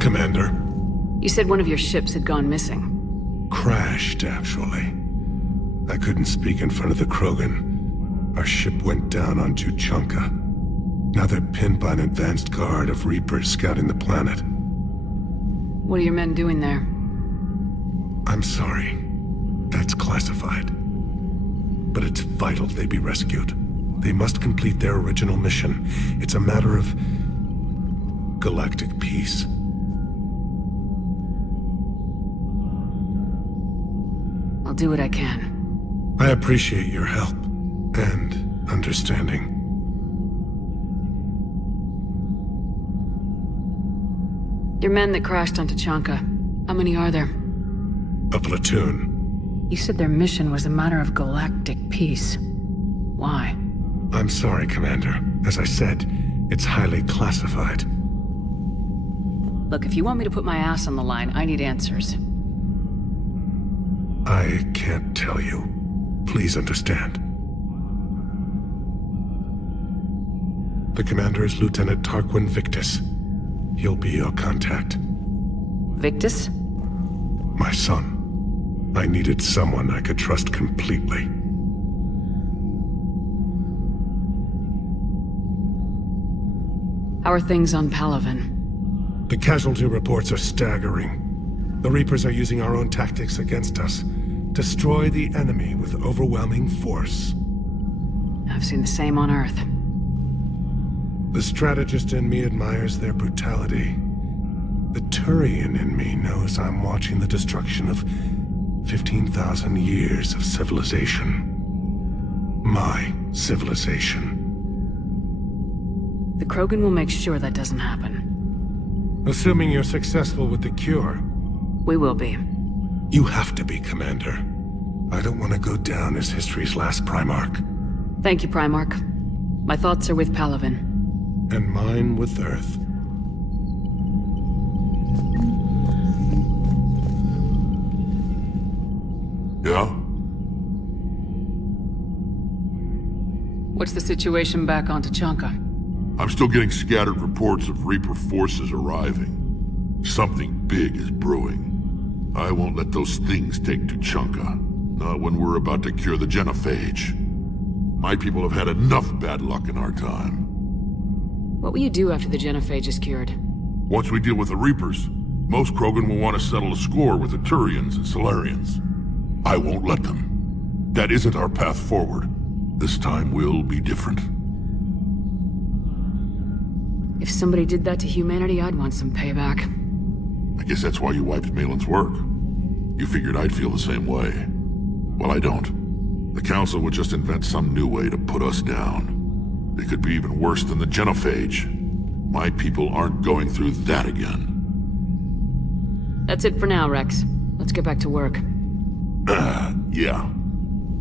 Commander. You said one of your ships had gone missing. Crashed, actually. I couldn't speak in front of the Krogan. Our ship went down on Tuchanka. Now they're pinned by an advanced guard of Reapers scouting the planet. What are your men doing there? I'm sorry. That's classified. But it's vital they be rescued. They must complete their original mission. It's a matter of galactic peace. I'll do what I can. I appreciate your help and understanding. Your men that crashed on Tuchanka, how many are there? A platoon. You said their mission was a matter of galactic peace. Why? I'm sorry, Commander. As I said, it's highly classified. Look, if you want me to put my ass on the line, I need answers. I can't tell you. Please understand. The commander is Lieutenant Tarquin Victus. He'll be your contact. Victus? My son. I needed someone I could trust completely. How are things on Palaven? The casualty reports are staggering. The Reapers are using our own tactics against us. Destroy the enemy with overwhelming force. I've seen the same on Earth. The strategist in me admires their brutality. The Turian in me knows I'm watching the destruction of 15,000 years of civilization. My civilization. The Krogan will make sure that doesn't happen. Assuming you're successful with the cure. We will be. You have to be, Commander. I don't want to go down as history's last Primarch. Thank you, Primarch. My thoughts are with Palaven. And mine with Earth. Yeah? What's the situation back on Tuchanka? I'm still getting scattered reports of Reaper forces arriving. Something big is brewing. I won't let those things take Tuchanka. Not when we're about to cure the genophage. My people have had enough bad luck in our time. What will you do after the genophage is cured? Once we deal with the Reapers, most Krogan will want to settle a score with the Turians and Solarians. I won't let them. That isn't our path forward. This time will be different. If somebody did that to humanity, I'd want some payback. I guess that's why you wiped Malin's work. You figured I'd feel the same way. Well, I don't. The Council would just invent some new way to put us down. It could be even worse than the genophage. My people aren't going through that again. That's it for now, Rex. Let's get back to work. Yeah.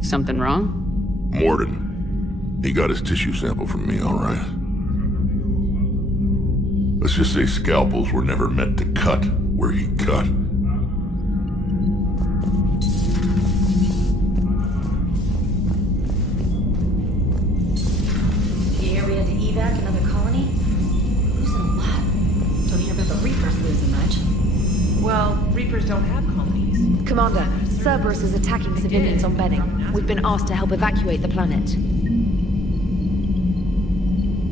Something wrong? Morden. He got his tissue sample from me, all right. Let's just say scalpels were never meant to cut where he cut. You hear we had to evac another colony? Losing a lot. Don't hear about the Reapers losing much. Well, Reapers don't have colonies. Commander, Cerberus is attacking civilians on Benning. We've been asked to help evacuate the planet.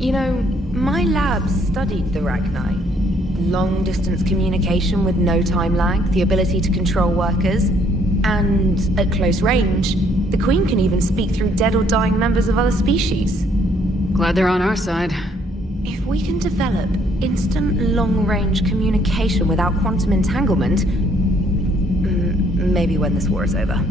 You know, my lab studied the Rachni. Long-distance communication with no time lag, the ability to control workers, and at close range, the Queen can even speak through dead or dying members of other species. Glad they're on our side. If we can develop instant long-range communication without quantum entanglement, maybe when this war is over.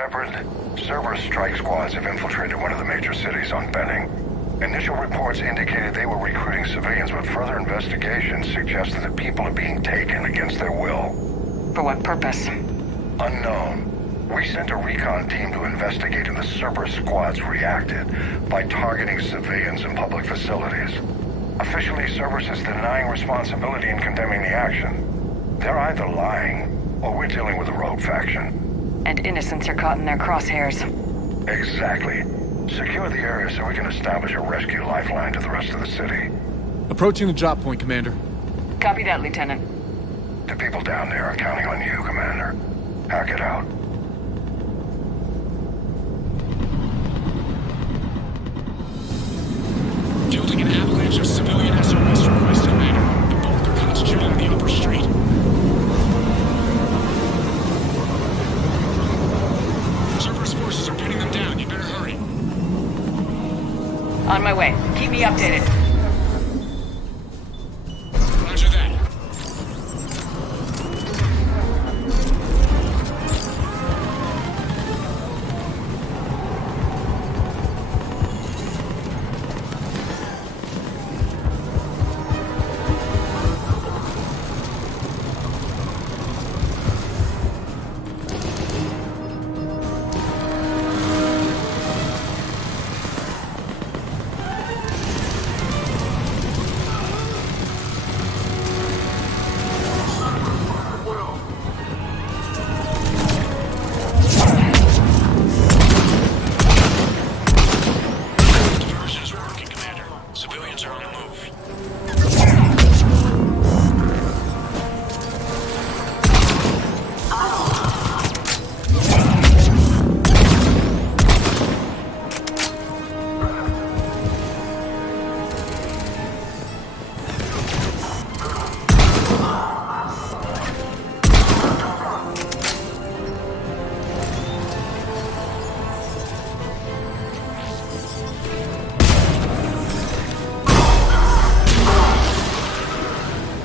Shepard, Cerberus strike squads have infiltrated one of the major cities on Benning. Initial reports indicated they were recruiting civilians, but further investigation suggests that the people are being taken against their will. For what purpose? Unknown. We sent a recon team to investigate, and the Cerberus squads reacted by targeting civilians in public facilities. Officially, Cerberus is denying responsibility and condemning the action. They're either lying, or we're dealing with a rogue faction. And innocents are caught in their crosshairs. Exactly. Secure the area so we can establish a rescue lifeline to the rest of the city. Approaching the drop point, Commander. Copy that, Lieutenant. The people down there are counting on you, Commander. Hack it out. Fielding an avalanche of civilian SOS requests, Commander. The bulk are concentrated on the upper street. Cerberus forces are pinning them down. You better hurry. On my way. Keep me updated. Roger that. Diversion is working, Commander. Civilians are on the move.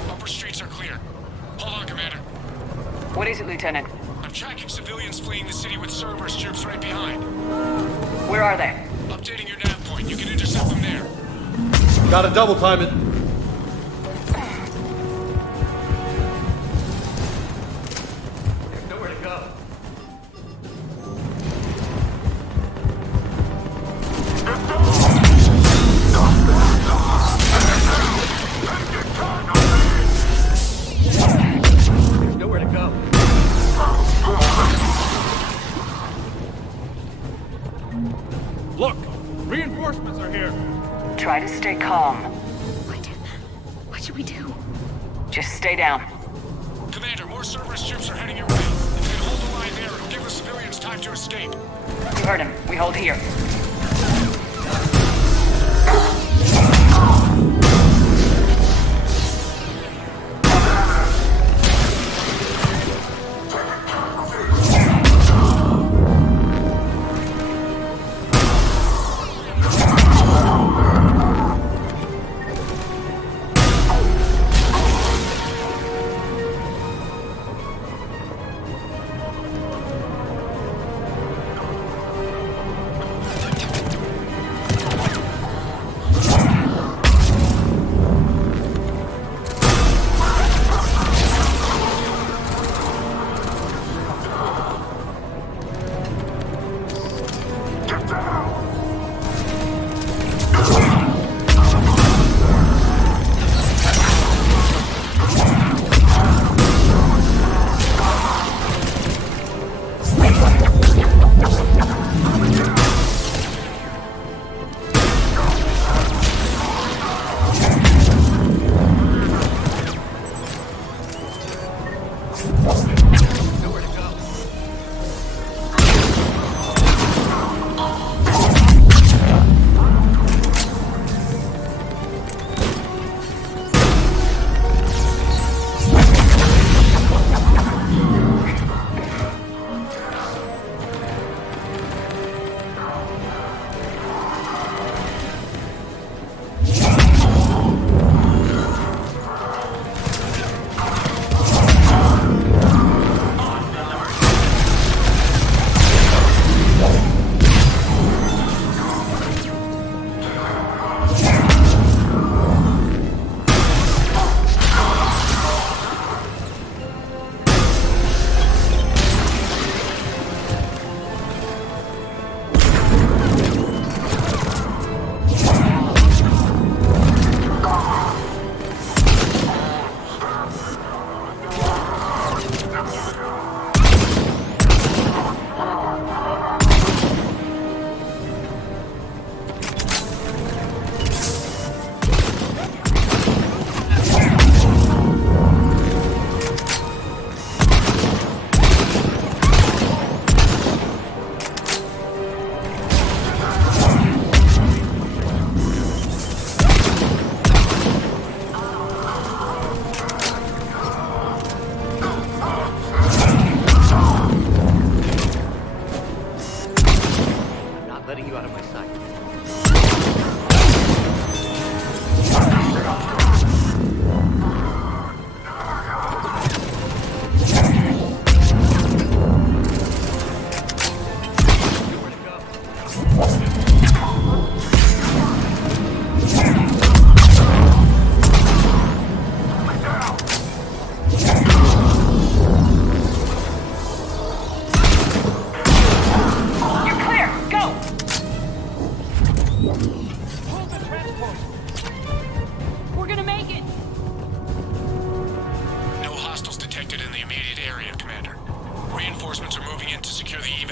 Upper streets are clear. Hold on, Commander. What is it, Lieutenant? I'm tracking civilians fleeing the city with Cerberus troops right behind. Where are they? Updating your nav point. You can intercept them there. Gotta double time it. There's nowhere to go. There's nowhere to go. Look! Reinforcements are here! Try to stay calm. What should we do? Just stay down. Commander, more Cerberus troops are heading your way. If you can hold the line there, it'll give the civilians time to escape. You heard him. We hold here.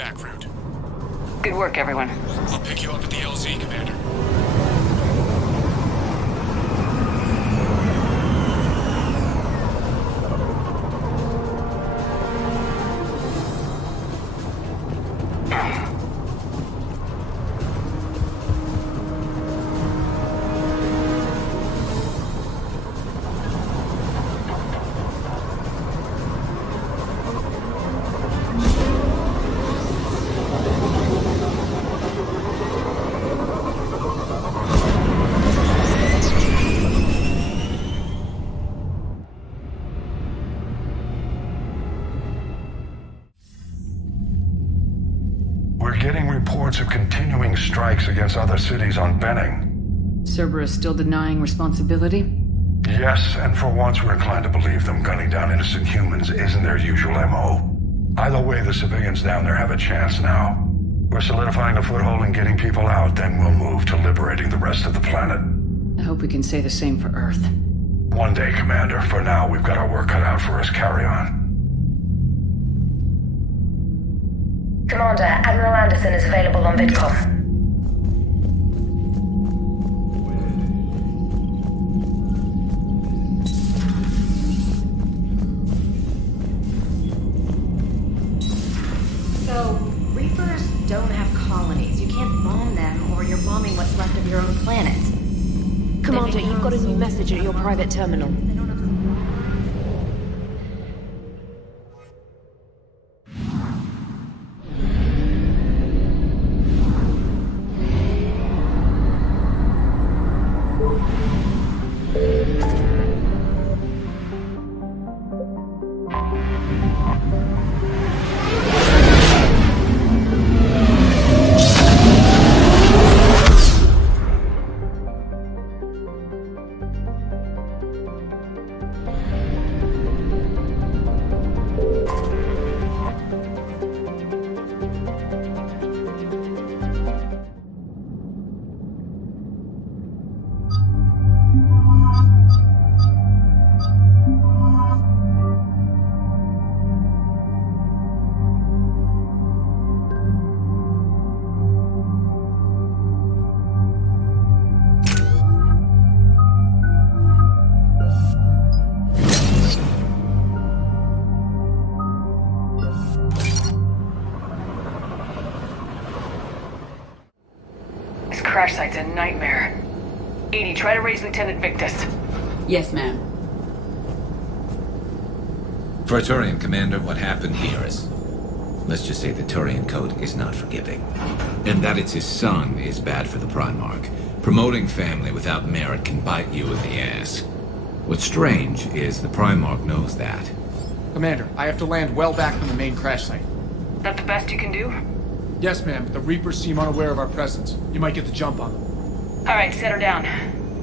evac route. Good work, everyone. I'll pick you up at the LZ, Commander. We're getting reports of continuing strikes against other cities on Benning. Cerberus still denying responsibility? Yes, and for once we're inclined to believe them. Gunning down innocent humans isn't their usual MO. Either way, the civilians down there have a chance now. We're solidifying a foothold and getting people out, then we'll move to liberating the rest of the planet. I hope we can say the same for Earth. One day, Commander. For now, we've got our work cut out for us. Carry on. Commander, Admiral Anderson is available on VidCom. So, Reapers don't have colonies. You can't bomb them, or you're bombing what's left of your own planet. Commander, you've got a new message at your private terminal. Crash site's a nightmare. Edie, try to raise Lieutenant Victus. Yes, ma'am. For a Turian commander, what happened here is... let's just say the Turian code is not forgiving. And that it's his son is bad for the Primarch. Promoting family without merit can bite you in the ass. What's strange is the Primarch knows that. Commander, I have to land well back from the main crash site. That the best you can do? Yes, ma'am, but the Reapers seem unaware of our presence. You might get the jump on them. Alright, set her down.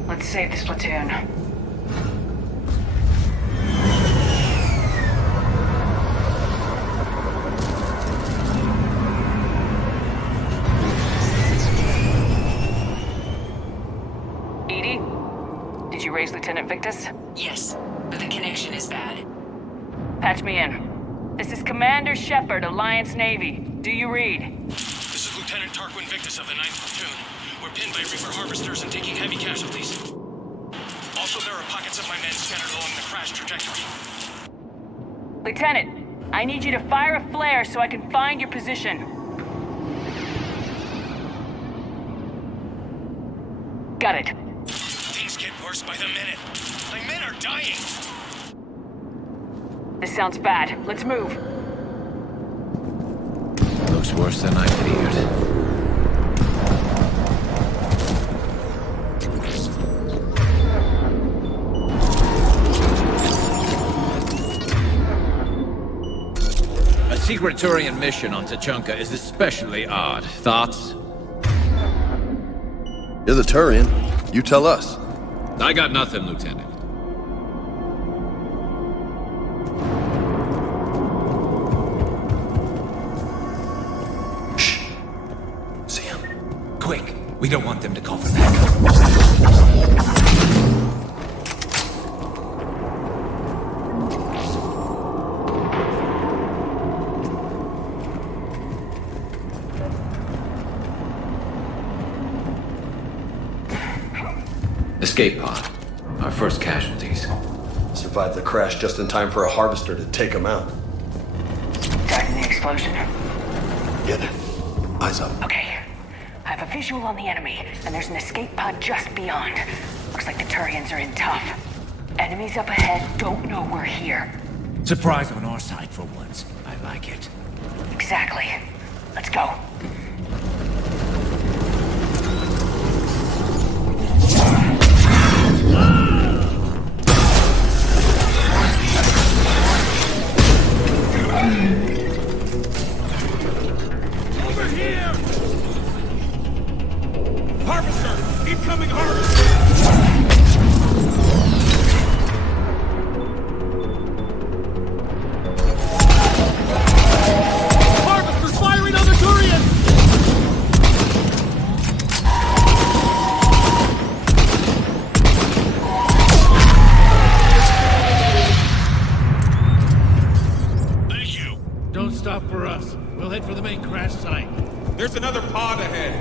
Let's save this platoon. Edie? Did you raise Lieutenant Victus? Yes, but the connection is bad. Patch me in. This is Commander Shepard, Alliance Navy. Do you read? This is Lieutenant Tarquin Victus of the 9th Platoon. We're pinned by Reaper harvesters and taking heavy casualties. Also, there are pockets of my men scattered along the crash trajectory. Lieutenant, I need you to fire a flare so I can find your position. Got it. Things get worse by the minute. My men are dying. This sounds bad. Let's move. Looks worse than I feared. A secret Turian mission on Tuchanka is especially odd. Thoughts? You're the Turian. You tell us. I got nothing, Lieutenant. Quick! We don't want them to call for backup. escape pod. Our first casualties. Survived the crash just in time for a harvester to take them out. Died in the explosion. Get it. Eyes up. Okay. I have a visual on the enemy, and there's an escape pod just beyond. Looks like the Turians are in tough. Enemies up ahead don't know we're here. Surprise on our side for once. I like it. Exactly. Let's go. Over here! Harvester! Incoming harvester! Harvester's firing on the Turians! Thank you. Don't stop for us. We'll head for the main crash site. There's another pod ahead.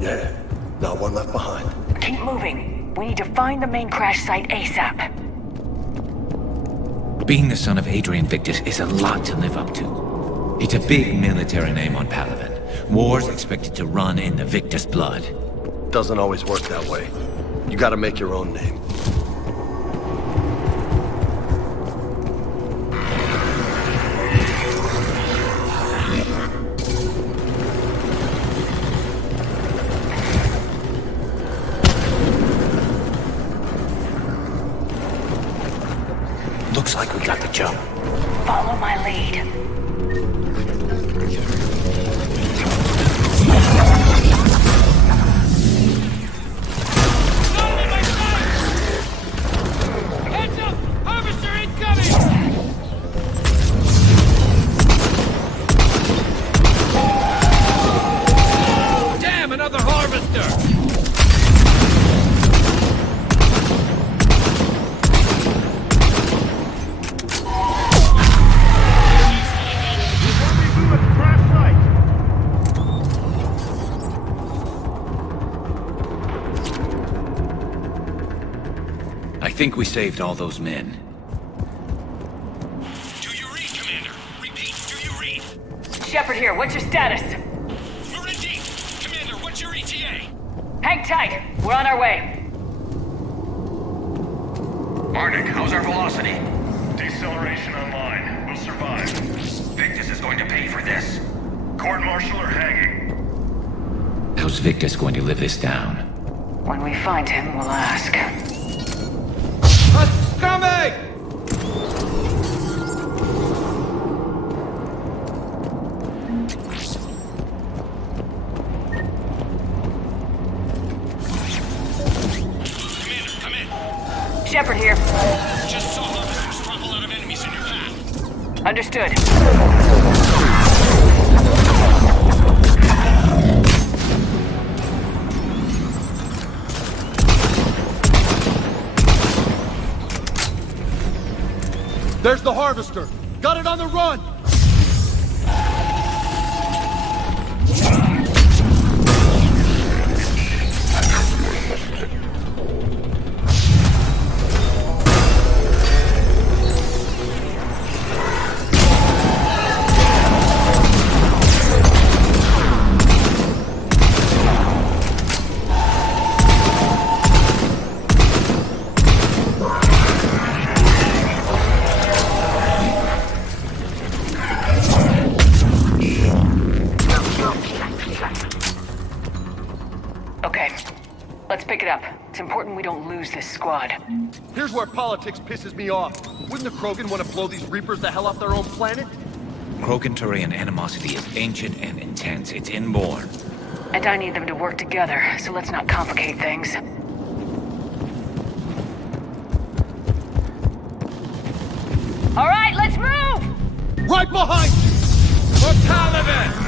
Yeah. Not one left behind. Keep moving. We need to find the main crash site ASAP. Being the son of Adrian Victus is a lot to live up to. It's a big military name on Palaven. War's expected to run in the Victus blood. Doesn't always work that way. You gotta make your own name. Looks like we got the jump. Follow my lead. Heads up! Harvester incoming! Damn, another harvester! I think we saved all those men. Do you read, Commander? Repeat, do you read? Shepard here, what's your status? We're in deep. Commander, what's your ETA? Hang tight, we're on our way. Arctic, how's our velocity? Deceleration online. We'll survive. Victus is going to pay for this. Court-martial or hanging? How's Victus going to live this down? When we find him, we'll ask. Coming! Commander, come in. Shepard here. Just saw harvesters drop a lot of enemies in your path. Understood. There's the harvester. Got it on the run. Let's pick it up. It's important we don't lose this squad. Here's where politics pisses me off. Wouldn't the Krogan want to blow these Reapers the hell off their own planet? Krogan-Turian animosity is ancient and intense. It's inborn. And I need them to work together, so let's not complicate things. All right, let's move! Right behind you! For Palaven!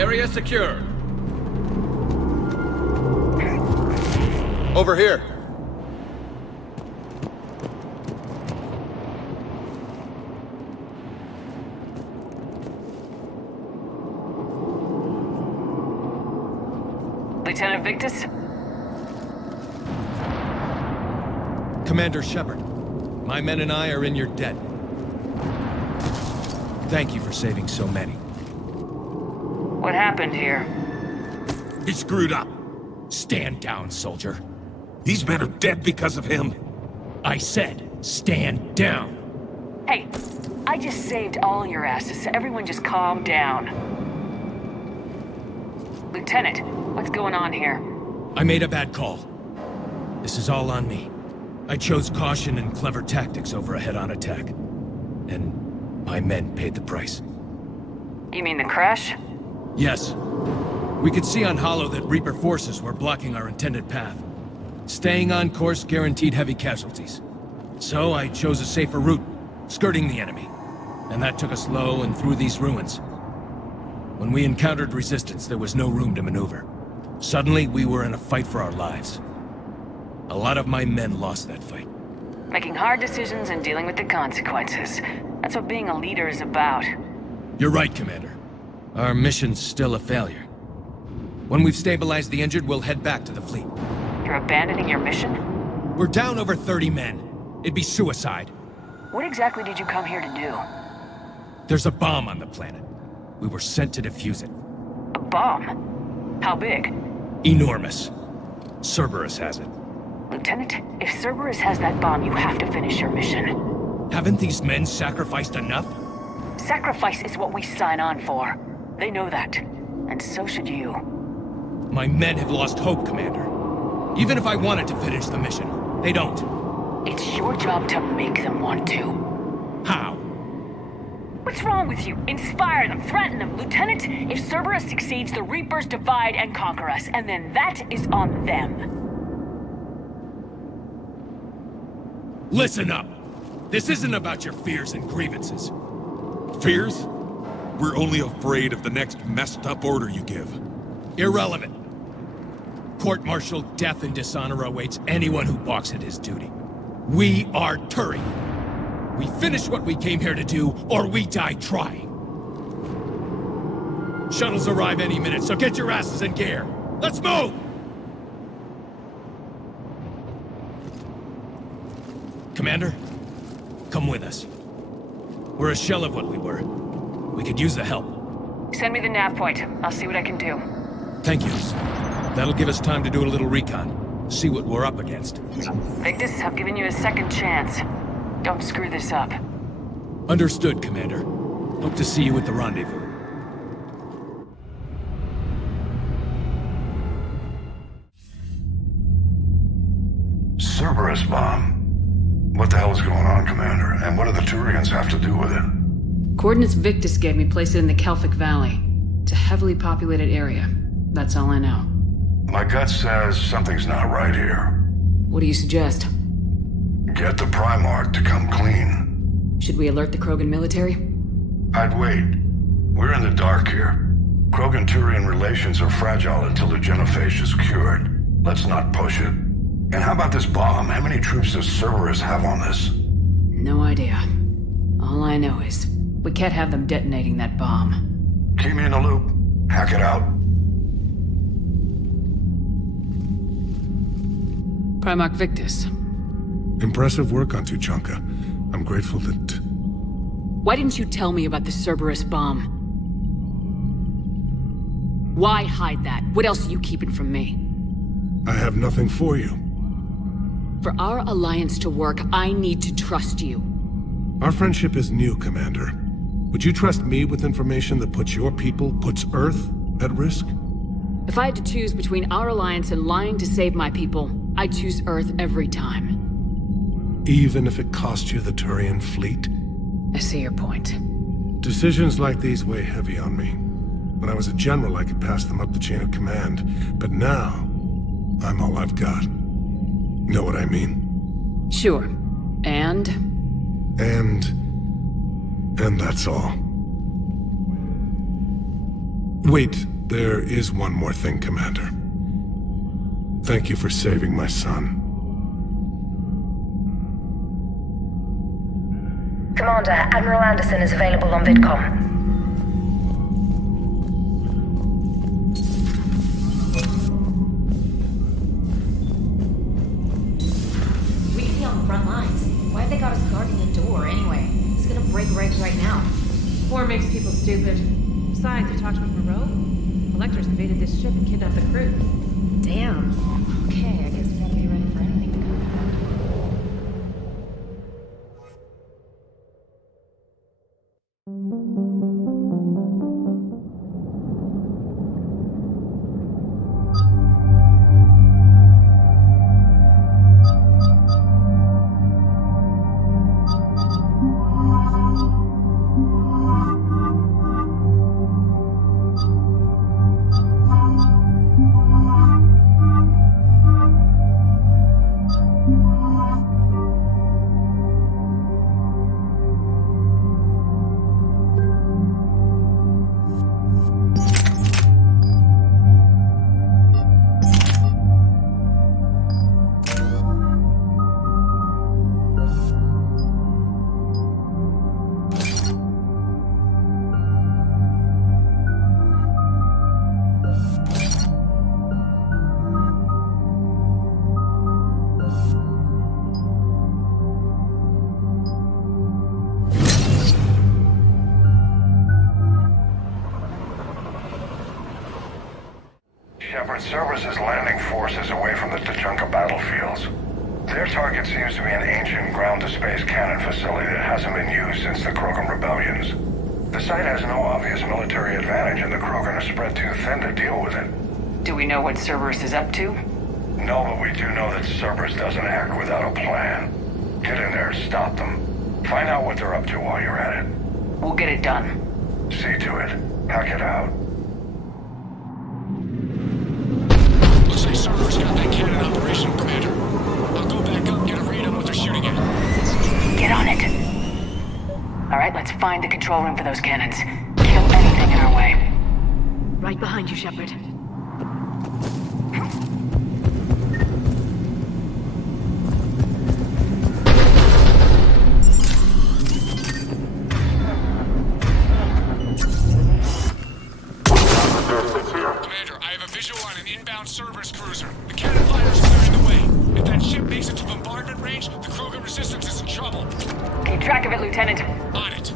Area secure. Over here. Lieutenant Victus? Commander Shepard, my men and I are in your debt. Thank you for saving so many. What happened here? He screwed up. Stand down, soldier. These men are dead because of him. I said, stand down. Hey, I just saved all your asses, so everyone just calm down. Lieutenant, what's going on here? I made a bad call. This is all on me. I chose caution and clever tactics over a head-on attack. And my men paid the price. You mean the crash? Yes. We could see on Hollow that Reaper forces were blocking our intended path. Staying on course guaranteed heavy casualties. So I chose a safer route, skirting the enemy. And that took us low and through these ruins. When we encountered resistance, there was no room to maneuver. Suddenly, we were in a fight for our lives. A lot of my men lost that fight. Making hard decisions and dealing with the consequences. That's what being a leader is about. You're right, Commander. Our mission's still a failure. When we've stabilized the injured, we'll head back to the fleet. You're abandoning your mission? We're down over 30 men. It'd be suicide. What exactly did you come here to do? There's a bomb on the planet. We were sent to defuse it. A bomb? How big? Enormous. Cerberus has it. Lieutenant, if Cerberus has that bomb, you have to finish your mission. Haven't these men sacrificed enough? Sacrifice is what we sign on for. They know that. And so should you. My men have lost hope, Commander. Even if I wanted to finish the mission, they don't. It's your job to make them want to. How? What's wrong with you? Inspire them, threaten them. Lieutenant, if Cerberus succeeds, the Reapers divide and conquer us, and then that is on them. Listen up. This isn't about your fears and grievances. Fears? We're only afraid of the next messed up order you give. Irrelevant. Court-martial death and dishonor awaits anyone who balks at his duty. We are Turian. We finish what we came here to do, or we die trying. Shuttles arrive any minute, so get your asses in gear. Let's move! Commander, come with us. We're a shell of what we were. We could use the help. Send me the nav point. I'll see what I can do. Thank you. That'll give us time to do a little recon. See what we're up against. Victus, I'm giving you a second chance. Don't screw this up. Understood, Commander. Hope to see you at the rendezvous. Cerberus bomb. What the hell is going on, Commander? And what do the Turians have to do with it? Coordinates Victus gave me place it in the Kelphic Valley. It's a heavily populated area. That's all I know. My gut says something's not right here. What do you suggest? Get the Primarch to come clean. Should we alert the Krogan military? I'd wait. We're in the dark here. Krogan-Turian relations are fragile until the genophage is cured. Let's not push it. And how about this bomb? How many troops does Cerberus have on this? No idea. All I know is, we can't have them detonating that bomb. Keep me in the loop. Hack it out. Primarch Victus. Impressive work on Tuchanka. I'm grateful that... Why didn't you tell me about the Cerberus bomb? Why hide that? What else are you keeping from me? I have nothing for you. For our alliance to work, I need to trust you. Our friendship is new, Commander. Would you trust me with information that puts your people, puts Earth, at risk? If I had to choose between our alliance and lying to save my people, I'd choose Earth every time. Even if it cost you the Turian fleet? I see your point. Decisions like these weigh heavy on me. When I was a general, I could pass them up the chain of command. But now, I'm all I've got. Know what I mean? Sure. And that's all. Wait, there is one more thing, Commander. Thank you for saving my son. Commander, Admiral Anderson is available on VidCom. We could be on the front lines. Why have they got us guarding the door anyway? It's gonna break regs right now. War makes people stupid. Besides, you talked with Moreau? Electors invaded this ship and kidnapped the crew. Damn. Okay, I guess we gotta be ready for anything to come. Shepard services landing forces away from the Tuchanka battlefields. Their target seems to be an ancient ground-to-space cannon facility that hasn't been used since the Krogan rebellions. The site has no obvious military advantage, and the Krogan are spread too thin to deal with it. Do we know what Cerberus is up to? No, but we do know that Cerberus doesn't act without a plan. Get in there, stop them. Find out what they're up to while you're at it. We'll get it done. See to it. Hack it out. Looks like Cerberus got that cannon operation, Commander. I'll go back up and get a read on what they're shooting at. Get on it. All right, let's find the control room for those cannons. Kill anything in our way. Right behind you, Shepard. Cerberus cruiser. The cannon fire's clearing the way. If that ship makes it to bombardment range, the Krogan resistance is in trouble. Keep track of it, Lieutenant. On it.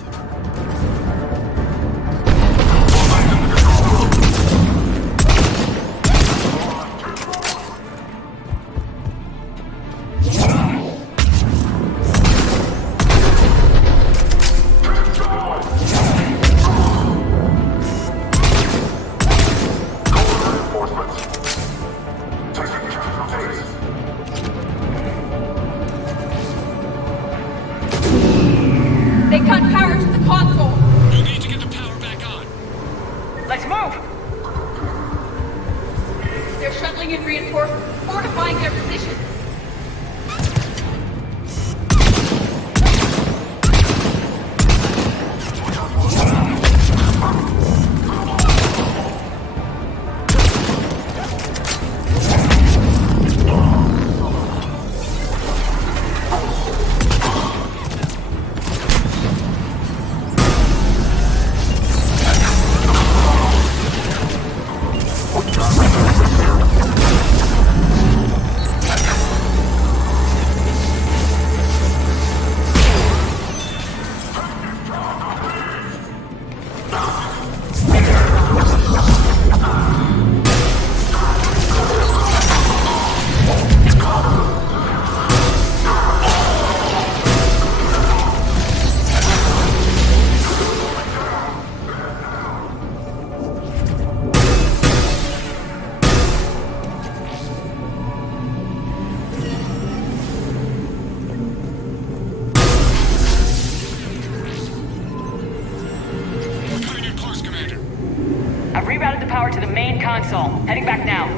Console. Heading back now.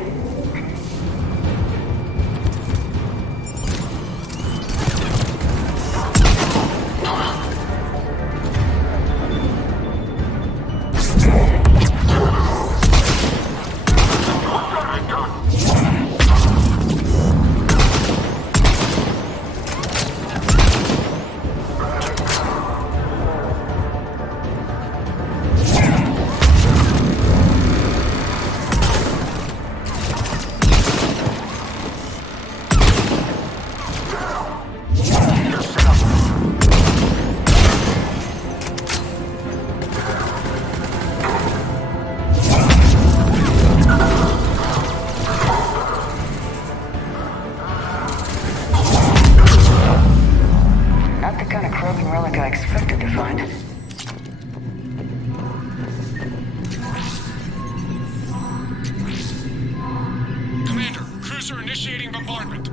bombardment.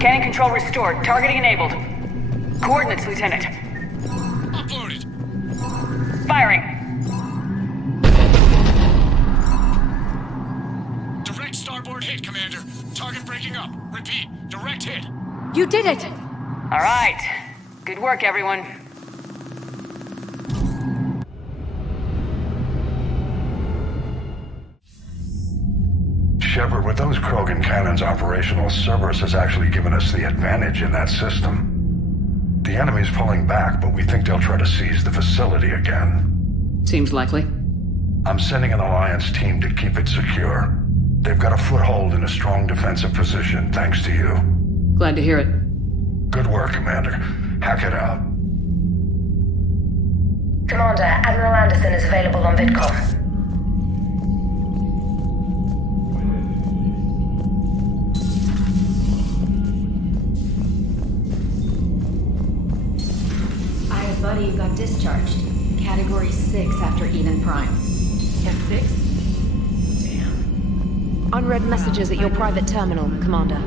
Cannon control restored. Targeting enabled. Coordinates, Lieutenant. Uploaded. Firing. Direct starboard hit, Commander. Target breaking up. Repeat, direct hit. You did it! All right. Good work, everyone. Shepard, with those Krogan cannons operational, Cerberus has actually given us the advantage in that system. The enemy's pulling back, but we think they'll try to seize the facility again. Seems likely. I'm sending an Alliance team to keep it secure. They've got a foothold in a strong defensive position, thanks to you. Glad to hear it. Good work, Commander. Hack it out. Commander, Admiral Anderson is available on VidCom. Buddy, you got discharged. Category 6 after Eden Prime. F6? Damn. Unread messages at your private terminal, Commander.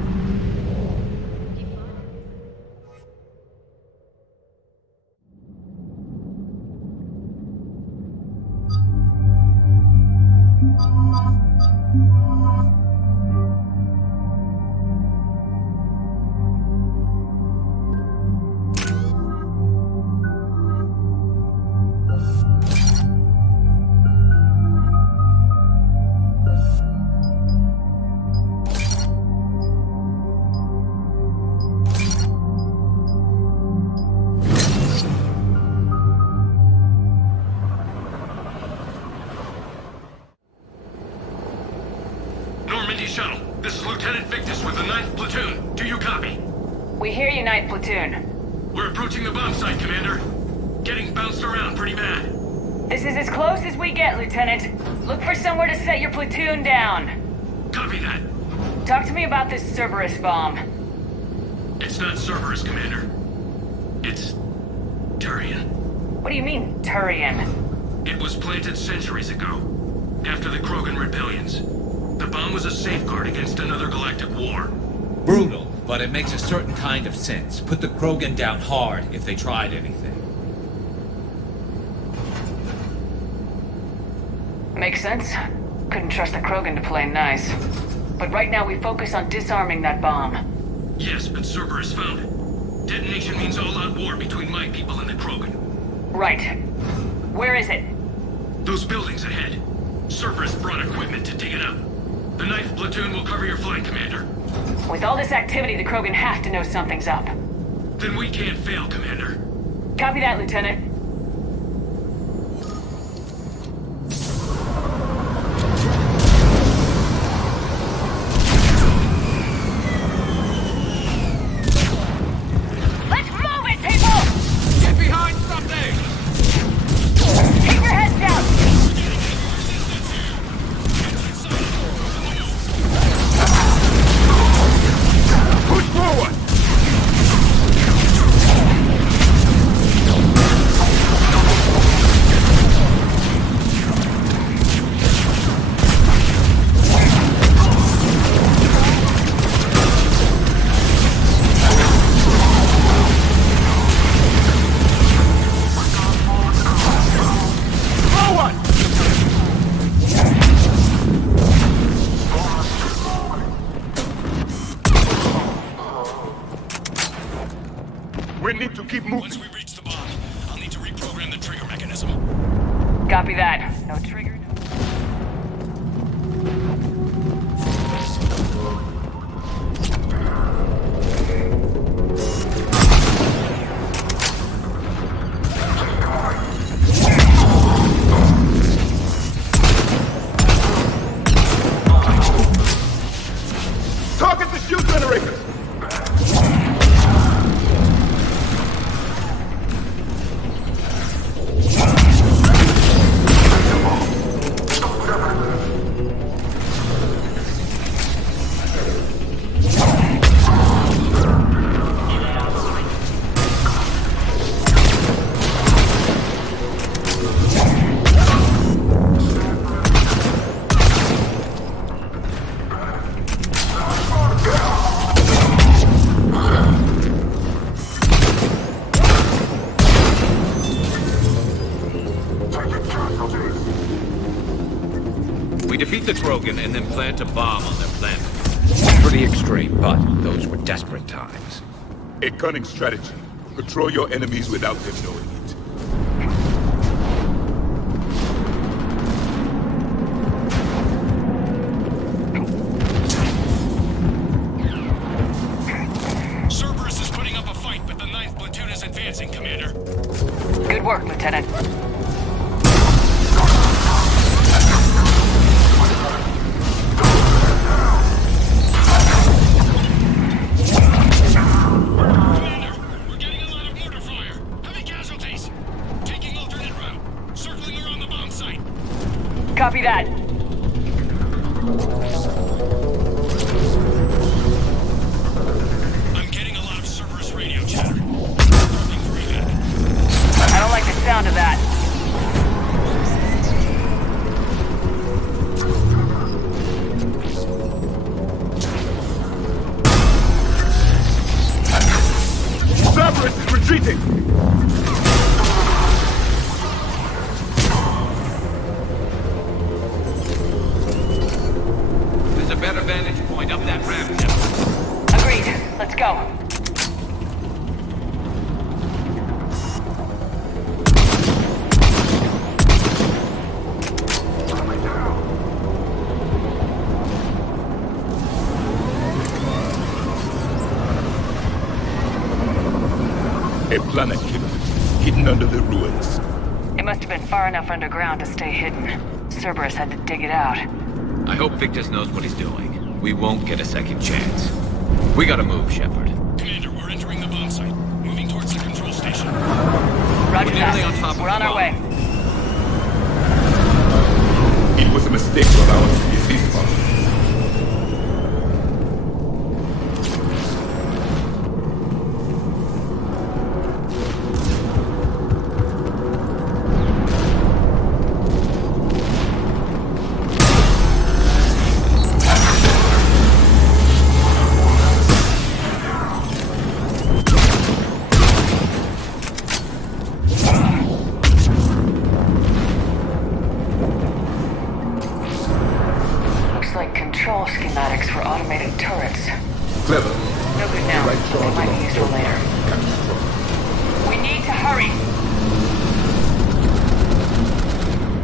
Shuttle, this is Lieutenant Victus with the 9th Platoon. Do you copy? We hear you, 9th Platoon. We're approaching the bomb site, Commander. Getting bounced around pretty bad. This is as close as we get, Lieutenant. Look for somewhere to set your platoon down. Copy that. Talk to me about this Cerberus bomb. It's not Cerberus, Commander. It's Turian. What do you mean, Turian? It was planted centuries ago, after the Krogan rebellions. The bomb was a safeguard against another galactic war. Brutal, but it makes a certain kind of sense. Put the Krogan down hard if they tried anything. Makes sense. Couldn't trust the Krogan to play nice. But right now we focus on disarming that bomb. Yes, but Cerberus found it. Detonation means all-out war between my people and the Krogan. Right. Where is it? Those buildings ahead. Cerberus brought equipment to dig it up. The 9th Platoon will cover your flank, Commander. With all this activity, the Krogan have to know something's up. Then we can't fail, Commander. Copy that, Lieutenant. Let's move it, people! Get behind something! Keep your heads down! Push forward! We need to keep moving. Once we reach the bomb, I'll need to reprogram the trigger mechanism. Copy that. No trigger. Target the fuel generators! We defeat the Krogan and then plant a bomb on their planet. Pretty extreme, but those were desperate times. A cunning strategy. Control your enemies without them knowing it. Cerberus is putting up a fight, but the 9th platoon is advancing, Commander. Good work, Lieutenant. Copy that. I'm getting a lot of Cerberus radio chatter. I don't like the sound of that. Cerberus is retreating! Better vantage point up that ramp. Agreed. Let's go. A planet killer, hidden under the ruins. It must have been far enough underground to stay hidden. Cerberus had to dig it out. I hope Victus knows what he's doing. We won't get a second chance. We gotta move, Shepard. Commander, we're entering the bomb site. Moving towards the control station. Roger that. We're on our way. It was a mistake to allow us to get this far. Clever. No good now. It might be useful later. We need to hurry.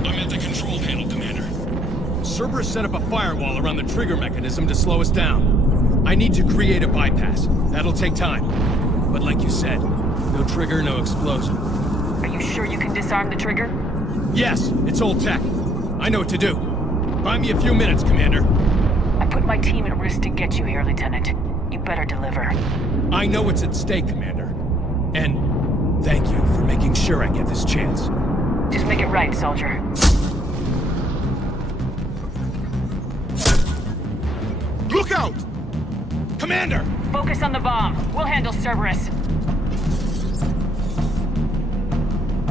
I'm at the control panel, Commander. Cerberus set up a firewall around the trigger mechanism to slow us down. I need to create a bypass. That'll take time. But like you said, no trigger, no explosion. Are you sure you can disarm the trigger? Yes, it's old tech. I know what to do. Buy me a few minutes, Commander. I put my team at risk to get you here, Lieutenant. You better deliver. I know what's at stake, Commander. And thank you for making sure I get this chance. Just make it right, soldier. Look out! Commander! Focus on the bomb. We'll handle Cerberus.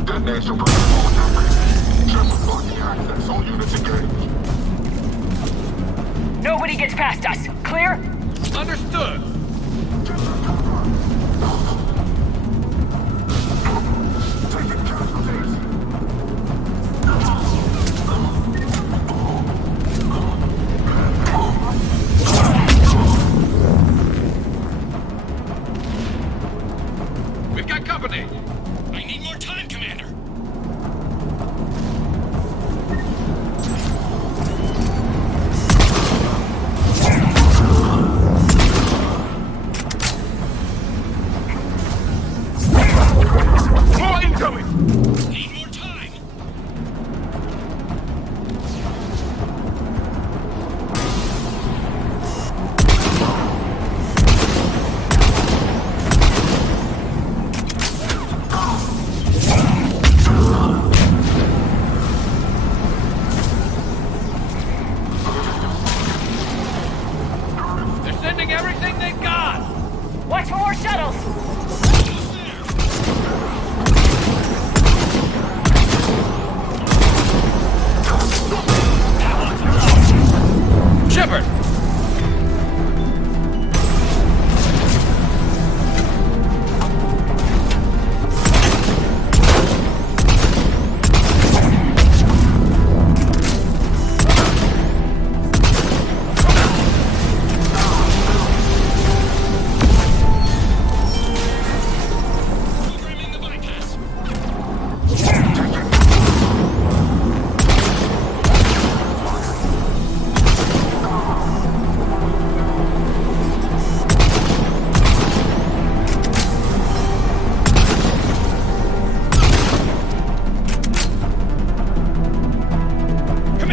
Detonation protocol complete. Just blocking access. All units engaged. Nobody gets past us. Clear? Understood. We've got company. I need more time, Commander.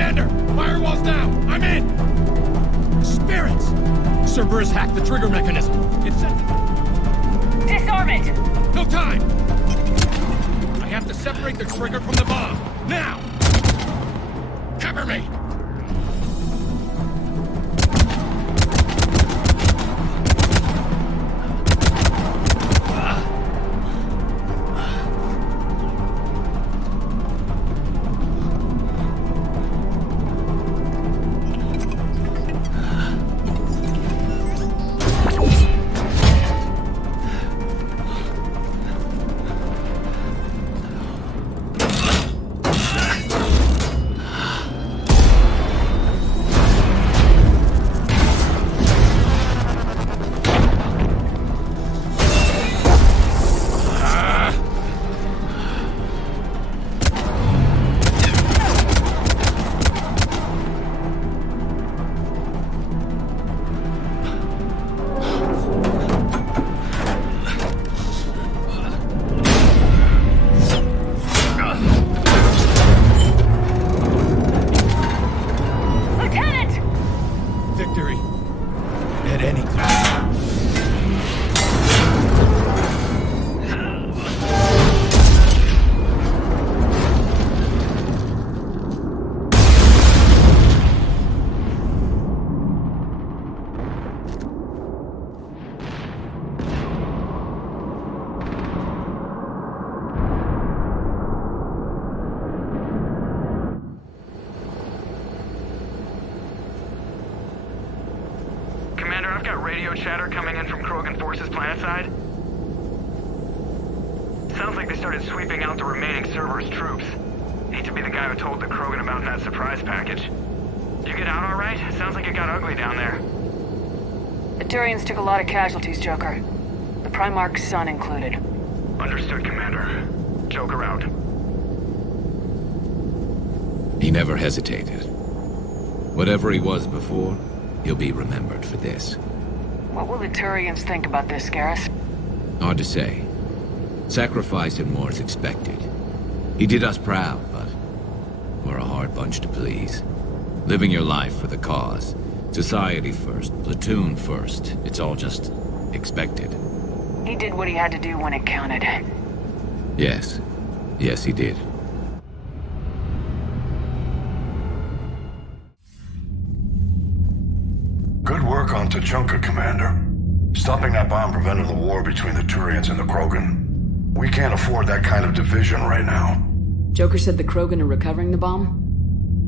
Commander! Firewall's down! I'm in! Spirits! Cerberus hacked the trigger mechanism. It sent... Disarm it! No time! I have to separate the trigger from the bomb. Now! Cover me! I've got radio chatter coming in from Krogan forces planetside. Sounds like they started sweeping out the remaining Cerberus troops. Hate to be the guy who told the Krogan about that surprise package. You get out all right? Sounds like it got ugly down there. The Turians took a lot of casualties, Joker. The Primarch's son included. Understood, Commander. Joker out. He never hesitated. Whatever he was before, he'll be remembered for this. What will the Turians think about this, Garrus? Hard to say. Sacrifice and more is expected. He did us proud, but we're a hard bunch to please. Living your life for the cause. Society first, platoon first. It's all just expected. He did what he had to do when it counted. Yes. Yes, he did. Good work on Tuchanka, Commander. Stopping that bomb prevented the war between the Turians and the Krogan. We can't afford that kind of division right now. Joker said the Krogan are recovering the bomb?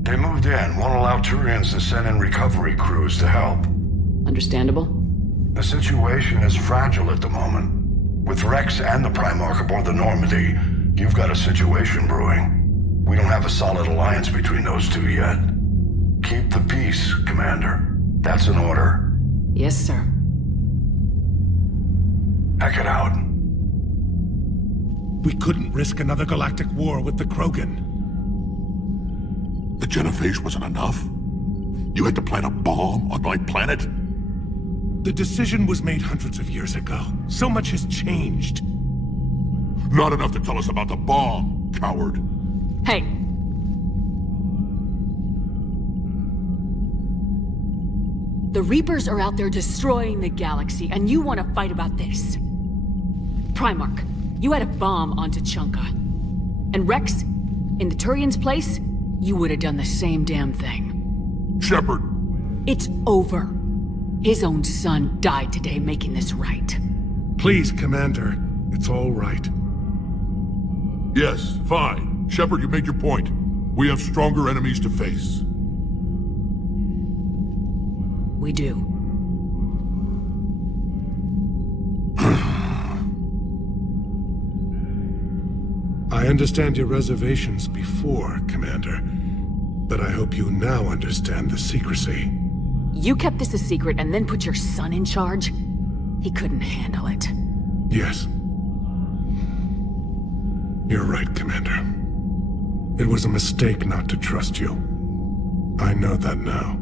They moved in, won't allow Turians to send in recovery crews to help. Understandable. The situation is fragile at the moment. With Rex and the Primarch aboard the Normandy, you've got a situation brewing. We don't have a solid alliance between those two yet. Keep the peace, Commander. That's an order. Yes, sir. Heck it out. We couldn't risk another galactic war with the Krogan. The Genophage wasn't enough? You had to plant a bomb on my planet? The decision was made hundreds of years ago. So much has changed. Not enough to tell us about the bomb, coward. Hey. The Reapers are out there destroying the galaxy, and you want to fight about this. Primarch, you had a bomb on Tuchanka. And Rex, in the Turian's place, you would have done the same damn thing. Shepard! It's over. His own son died today making this right. Please, Commander. It's all right. Yes, fine. Shepard, you made your point. We have stronger enemies to face. We do. I understand your reservations before, Commander. But I hope you now understand the secrecy. You kept this a secret and then put your son in charge? He couldn't handle it. Yes. You're right, Commander. It was a mistake not to trust you. I know that now.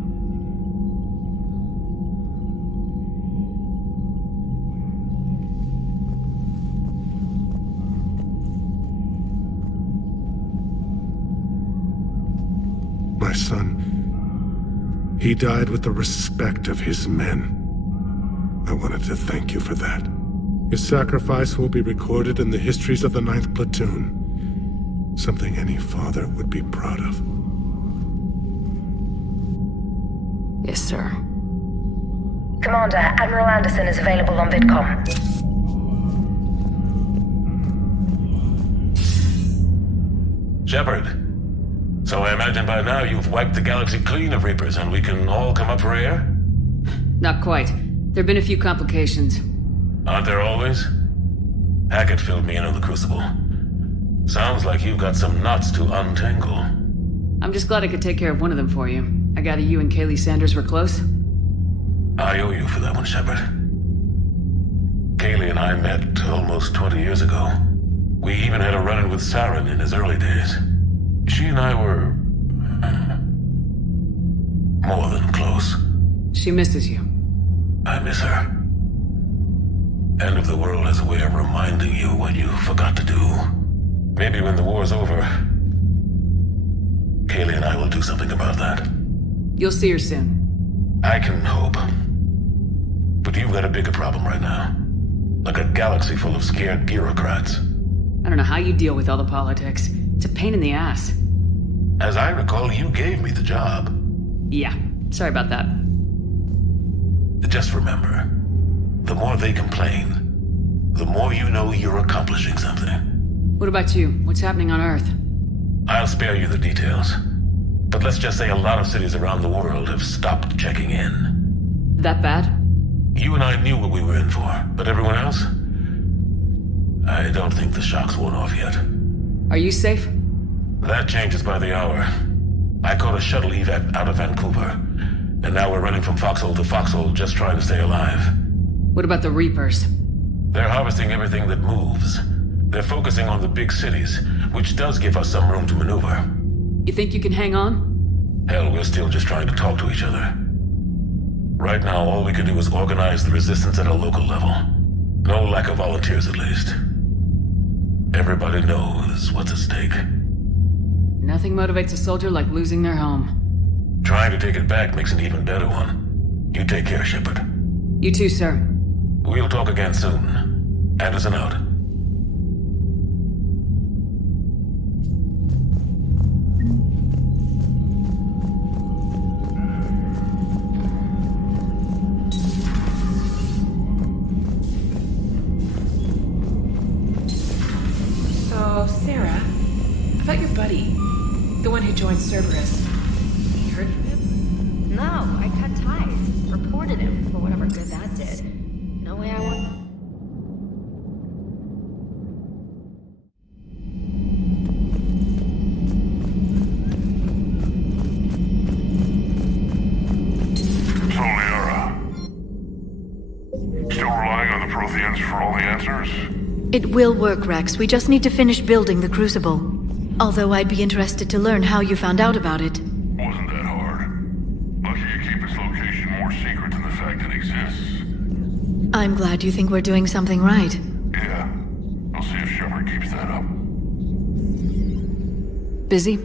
My son, He died with the respect of his men. I wanted to thank you for that. His sacrifice will be recorded in the histories of the 9th Platoon. Something any father would be proud of. Yes, sir. Commander, Admiral Anderson is available on VidCom. Shepard. So I imagine by now you've wiped the galaxy clean of Reapers and we can all come up for air? Not quite. There've been a few complications. Aren't there always? Hackett filled me in on the Crucible. Sounds like you've got some knots to untangle. I'm just glad I could take care of one of them for you. I gather you and Kaylee Sanders were close? I owe you for that one, Shepard. Kaylee and I met almost 20 years ago. We even had a run-in with Saren in his early days. She and I were... more than close. She misses you. I miss her. End of the world has a way of reminding you what you forgot to do. Maybe when the war's over, Kaylee and I will do something about that. You'll see her soon. I can hope. But you've got a bigger problem right now. Like a galaxy full of scared bureaucrats. I don't know how you deal with all the politics. It's a pain in the ass. As I recall, you gave me the job. Yeah, sorry about that. Just remember, the more they complain, the more you know you're accomplishing something. What about you? What's happening on Earth? I'll spare you the details. But let's just say a lot of cities around the world have stopped checking in. That bad? You and I knew what we were in for, but everyone else? I don't think the shock's worn off yet. Are you safe? That changes by the hour. I caught a shuttle evac out of Vancouver, and now we're running from foxhole to foxhole just trying to stay alive. What about the Reapers? They're harvesting everything that moves. They're focusing on the big cities, which does give us some room to maneuver. You think you can hang on? Hell, we're still just trying to talk to each other. Right now, all we can do is organize the resistance at a local level. No lack of volunteers, at least. Everybody knows what's at stake. Nothing motivates a soldier like losing their home. Trying to take it back makes an even better one. You take care, Shepard. You too, sir. We'll talk again soon. Anderson out. So, Sarah, about your buddy, the one who joined Cerberus. You heard from him? No, I cut ties. Reported him for whatever good that did. No way I want... So, Liara, still relying on the Protheans for all the answers? It will work, Rex. We just need to finish building the Crucible. Although I'd be interested to learn how you found out about it. Wasn't that hard. Lucky you keep its location more secret than the fact it exists. I'm glad you think we're doing something right. Yeah. I'll see if Shepard keeps that up. Busy?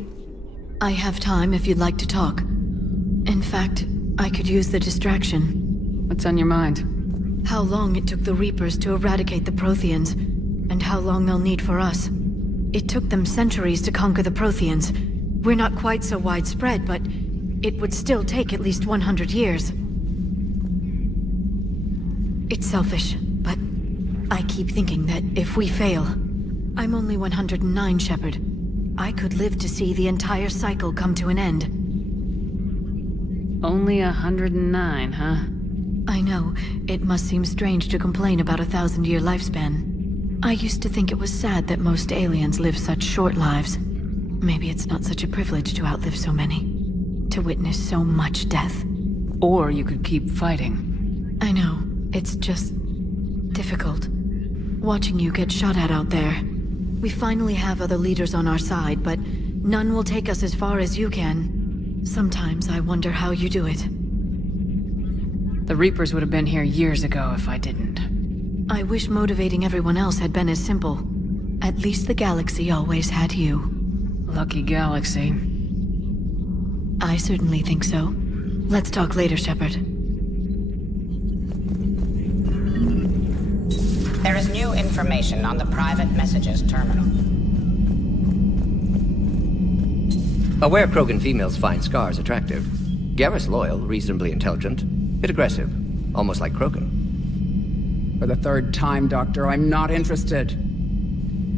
I have time if you'd like to talk. In fact, I could use the distraction. What's on your mind? How long it took the Reapers to eradicate the Protheans, and how long they'll need for us. It took them centuries to conquer the Protheans. We're not quite so widespread, but it would still take at least 100 years. It's selfish, but I keep thinking that if we fail... I'm only 109, Shepard. I could live to see the entire cycle come to an end. Only 109, huh? I know. It must seem strange to complain about a 1,000-year lifespan. I used to think it was sad that most aliens live such short lives. Maybe it's not such a privilege to outlive so many. To witness so much death. Or you could keep fighting. I know. It's just... difficult. Watching you get shot at out there. We finally have other leaders on our side, but none will take us as far as you can. Sometimes I wonder how you do it. The Reapers would have been here years ago if I didn't. I wish motivating everyone else had been as simple. At least the galaxy always had you. Lucky galaxy. I certainly think so. Let's talk later, Shepard. There is new information on the private messages terminal. Aware Krogan females find scars attractive. Garrus loyal, reasonably intelligent, bit aggressive, almost like Krogan. For the third time, Doctor, I'm not interested.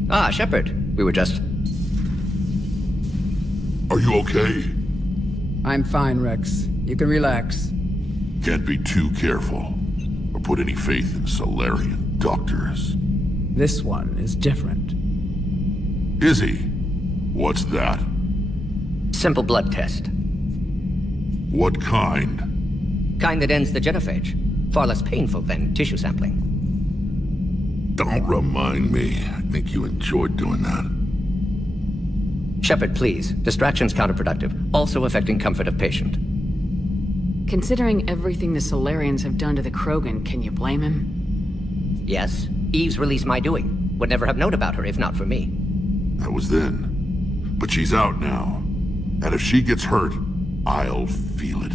Ah, Shepard. We were just... Are you okay? I'm fine, Rex. You can relax. Can't be too careful, or put any faith in Solarian doctors. This one is different. Is he? What's that? Simple blood test. What kind? Kind that ends the genophage. Far less painful than tissue sampling. Don't remind me. I think you enjoyed doing that. Shepard, please. Distraction's counterproductive, also affecting comfort of patient. Considering everything the Solarians have done to the Krogan, can you blame him? Yes. Eve's released my doing. Would never have known about her if not for me. That was then. But she's out now. And if she gets hurt, I'll feel it.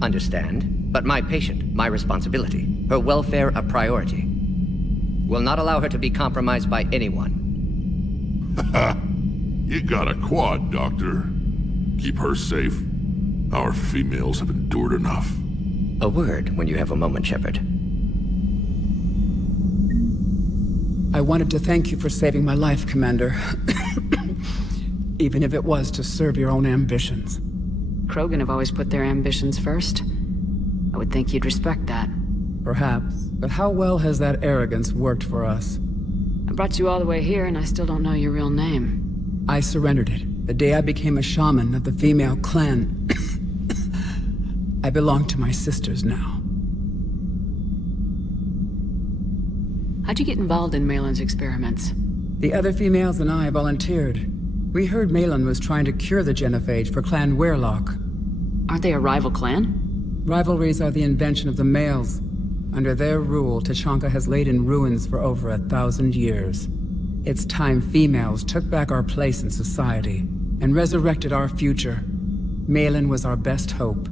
Understand. But my patient, my responsibility. Her welfare a priority. Will not allow her to be compromised by anyone. You got a quad, Doctor. Keep her safe. Our females have endured enough. A word when you have a moment, Shepard. I wanted to thank you for saving my life, Commander. Even if it was to serve your own ambitions. Krogan have always put their ambitions first. I would think you'd respect that. Perhaps. But how well has that arrogance worked for us? I brought you all the way here and I still don't know your real name. I surrendered it the day I became a shaman of the female clan. I belong to my sisters now. How'd you get involved in Malin's experiments? The other females and I volunteered. We heard Malin was trying to cure the genophage for Clan Weirlock. Aren't they a rival clan? Rivalries are the invention of the males. Under their rule, Tuchanka has laid in ruins for over 1,000 years. It's time females took back our place in society and resurrected our future. Malin was our best hope.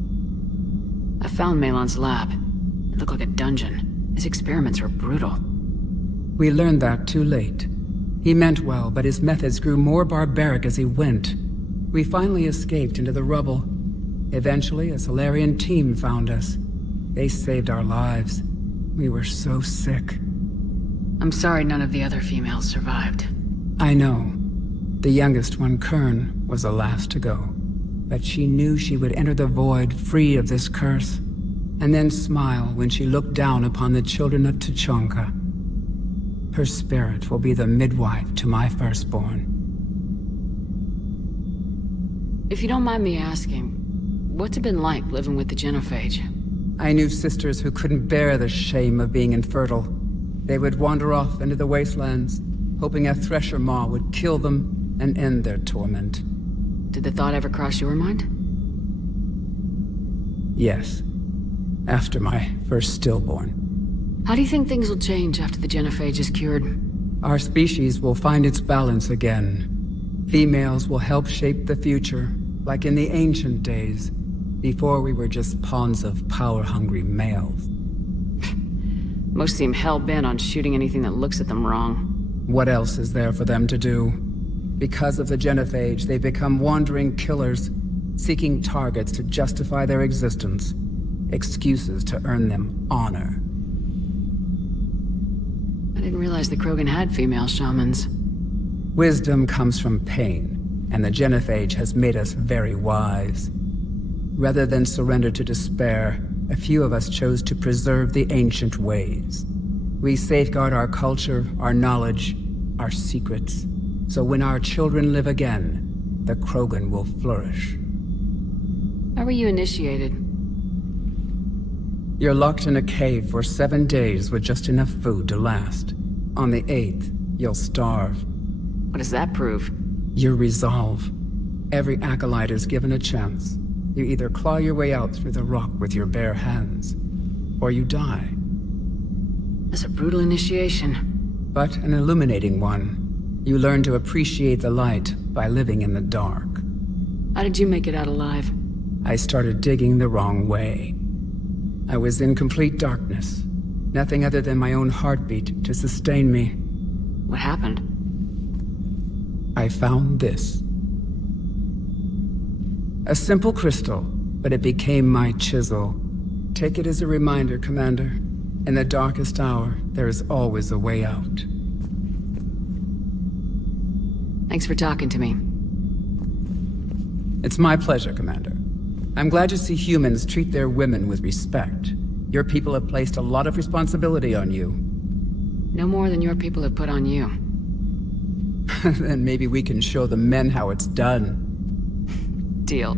I found Malin's lab. It looked like a dungeon. His experiments were brutal. We learned that too late. He meant well, but his methods grew more barbaric as he went. We finally escaped into the rubble. Eventually, a Solarian team found us. They saved our lives. We were so sick. I'm sorry none of the other females survived. I know. The youngest one, Kern, was the last to go. But she knew she would enter the void free of this curse, and then smile when she looked down upon the children of Tuchanka. Her spirit will be the midwife to my firstborn. If you don't mind me asking, what's it been like living with the genophage? I knew sisters who couldn't bear the shame of being infertile. They would wander off into the wastelands, hoping a thresher maw would kill them and end their torment. Did the thought ever cross your mind? Yes. After my first stillborn. How do you think things will change after the genophage is cured? Our species will find its balance again. Females will help shape the future, like in the ancient days, before we were just pawns of power-hungry males. Most seem hell-bent on shooting anything that looks at them wrong. What else is there for them to do? Because of the genophage, they become wandering killers, seeking targets to justify their existence, excuses to earn them honor. I didn't realize the Krogan had female shamans. Wisdom comes from pain, and the genophage has made us very wise. Rather than surrender to despair, a few of us chose to preserve the ancient ways. We safeguard our culture, our knowledge, our secrets, so when our children live again, the Krogan will flourish. How were you initiated? You're locked in a cave for 7 days with just enough food to last. On the 8th, you'll starve. What does that prove? Your resolve. Every acolyte is given a chance. You either claw your way out through the rock with your bare hands, or you die. That's a brutal initiation. But an illuminating one. You learn to appreciate the light by living in the dark. How did you make it out alive? I started digging the wrong way. I was in complete darkness. Nothing other than my own heartbeat to sustain me. What happened? I found this. A simple crystal, but it became my chisel. Take it as a reminder, Commander. In the darkest hour, there is always a way out. Thanks for talking to me. It's my pleasure, Commander. I'm glad to see humans treat their women with respect. Your people have placed a lot of responsibility on you. No more than your people have put on you. Then maybe we can show the men how it's done. Deal.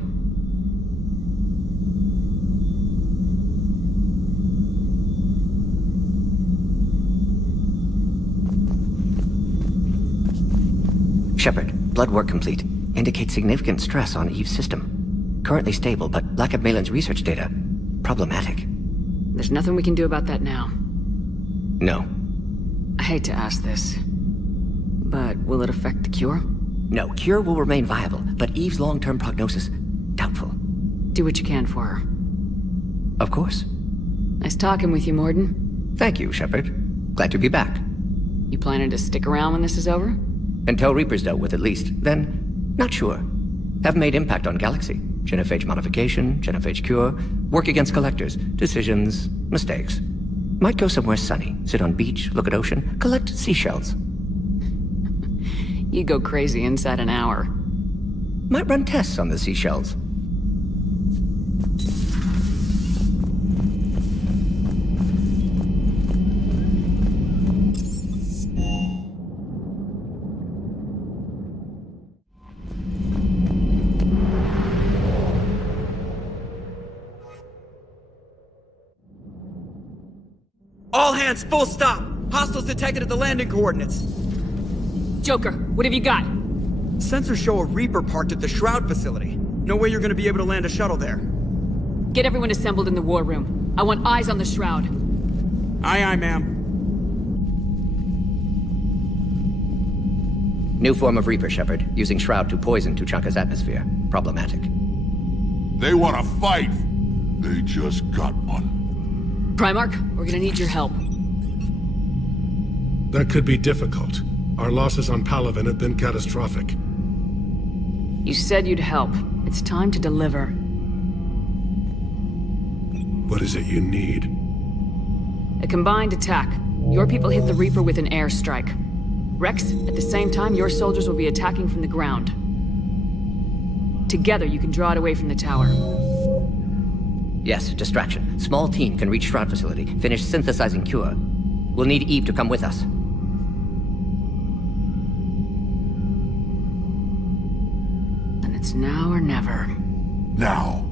Shepard, blood work complete. Indicates significant stress on Eve's system. Currently stable, but lack of Malin's research data. Problematic. There's nothing we can do about that now. No. I hate to ask this, but will it affect the cure? No, cure will remain viable, but Eve's long-term prognosis, doubtful. Do what you can for her. Of course. Nice talking with you, Morden. Thank you, Shepard. Glad to be back. You planning to stick around when this is over? Until Reaper's dealt with at least. Then, not sure. Have made impact on Galaxy. Genophage modification, genophage cure, work against collectors, decisions, mistakes. Might go somewhere sunny, sit on beach, look at ocean, collect seashells. You go crazy inside an hour. Might run tests on the seashells. All hands, full stop! Hostiles detected at the landing coordinates. Joker, what have you got? Sensors show a Reaper parked at the Shroud facility. No way you're gonna be able to land a shuttle there. Get everyone assembled in the war room. I want eyes on the Shroud. Aye, aye, ma'am. New form of Reaper, Shepard, using Shroud to poison Tuchanka's atmosphere. Problematic. They want to fight! They just got one. Primarch, we're gonna need your help. That could be difficult. Our losses on Palaven have been catastrophic. You said you'd help. It's time to deliver. What is it you need? A combined attack. Your people hit the Reaper with an airstrike. Rex, at the same time, your soldiers will be attacking from the ground. Together, you can draw it away from the tower. Yes, distraction. Small team can reach Shroud facility, finish synthesizing cure. We'll need Eve to come with us. Then it's now or never. Now.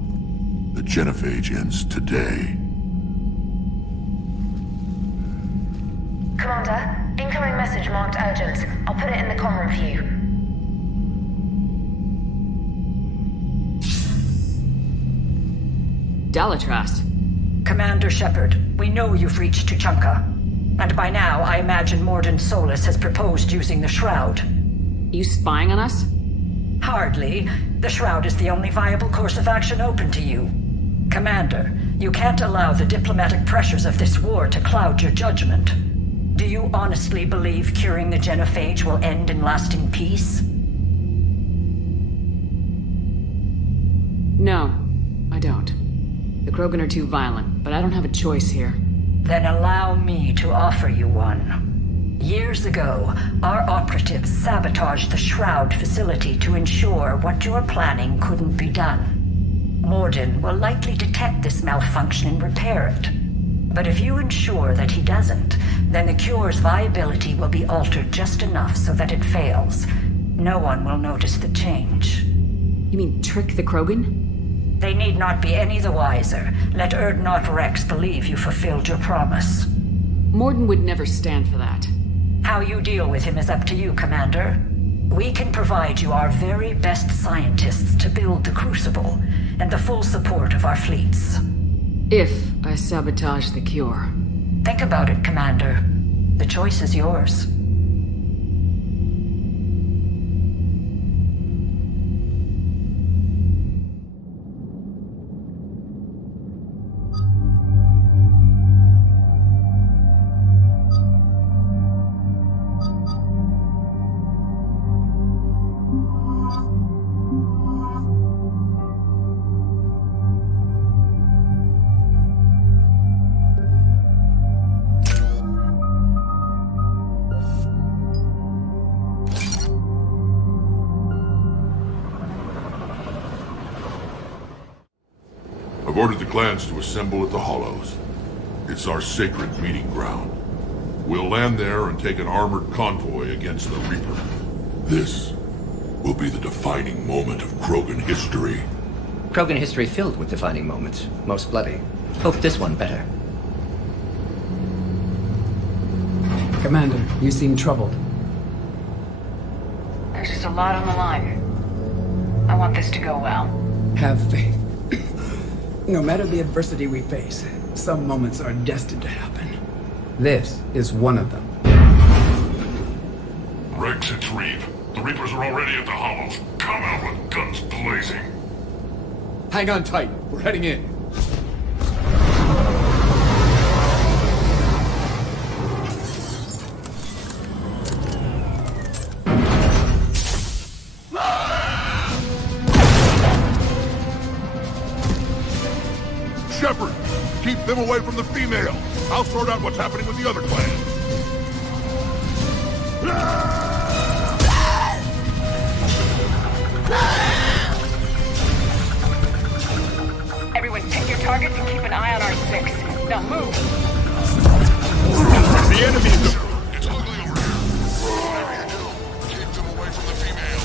The genophage ends today. Commander, incoming message marked urgent. I'll put it in the comm room for you. Dalatras. Commander Shepard, we know you've reached Tuchanka. And by now, I imagine Morden Solus has proposed using the Shroud. You spying on us? Hardly. The Shroud is the only viable course of action open to you. Commander, you can't allow the diplomatic pressures of this war to cloud your judgment. Do you honestly believe curing the genophage will end in lasting peace? No, I don't. The Krogan are too violent, but I don't have a choice here. Then allow me to offer you one. Years ago, our operatives sabotaged the Shroud facility to ensure what you're planning couldn't be done. Morden will likely detect this malfunction and repair it. But if you ensure that he doesn't, then the cure's viability will be altered just enough so that it fails. No one will notice the change. You mean trick the Krogan? They need not be any the wiser. Let Urdnot Rex believe you fulfilled your promise. Morden would never stand for that. How you deal with him is up to you, Commander. We can provide you our very best scientists to build the Crucible, and the full support of our fleets. If I sabotage the cure. Think about it, Commander. The choice is yours. ordered the clans to assemble at the Hollows. It's our sacred meeting ground. We'll land there and take an armored convoy against the Reaper. This will be the defining moment of Krogan history. Krogan history filled with defining moments, most bloody. Hope this one better. Commander, you seem troubled. There's just a lot on the line. I want this to go well. Have faith. No matter the adversity we face, some moments are destined to happen. This is one of them. Rex, it's Reeve. The Reapers are already at the Hollows. Come out with guns blazing. Hang on tight. We're heading in. Shepard, keep them away from the female. I'll sort out what's happening with the other clans. Everyone pick your targets and keep an eye on our six. Now move! The enemy's... It's ugly over here. Whatever you do, keep them away from the female.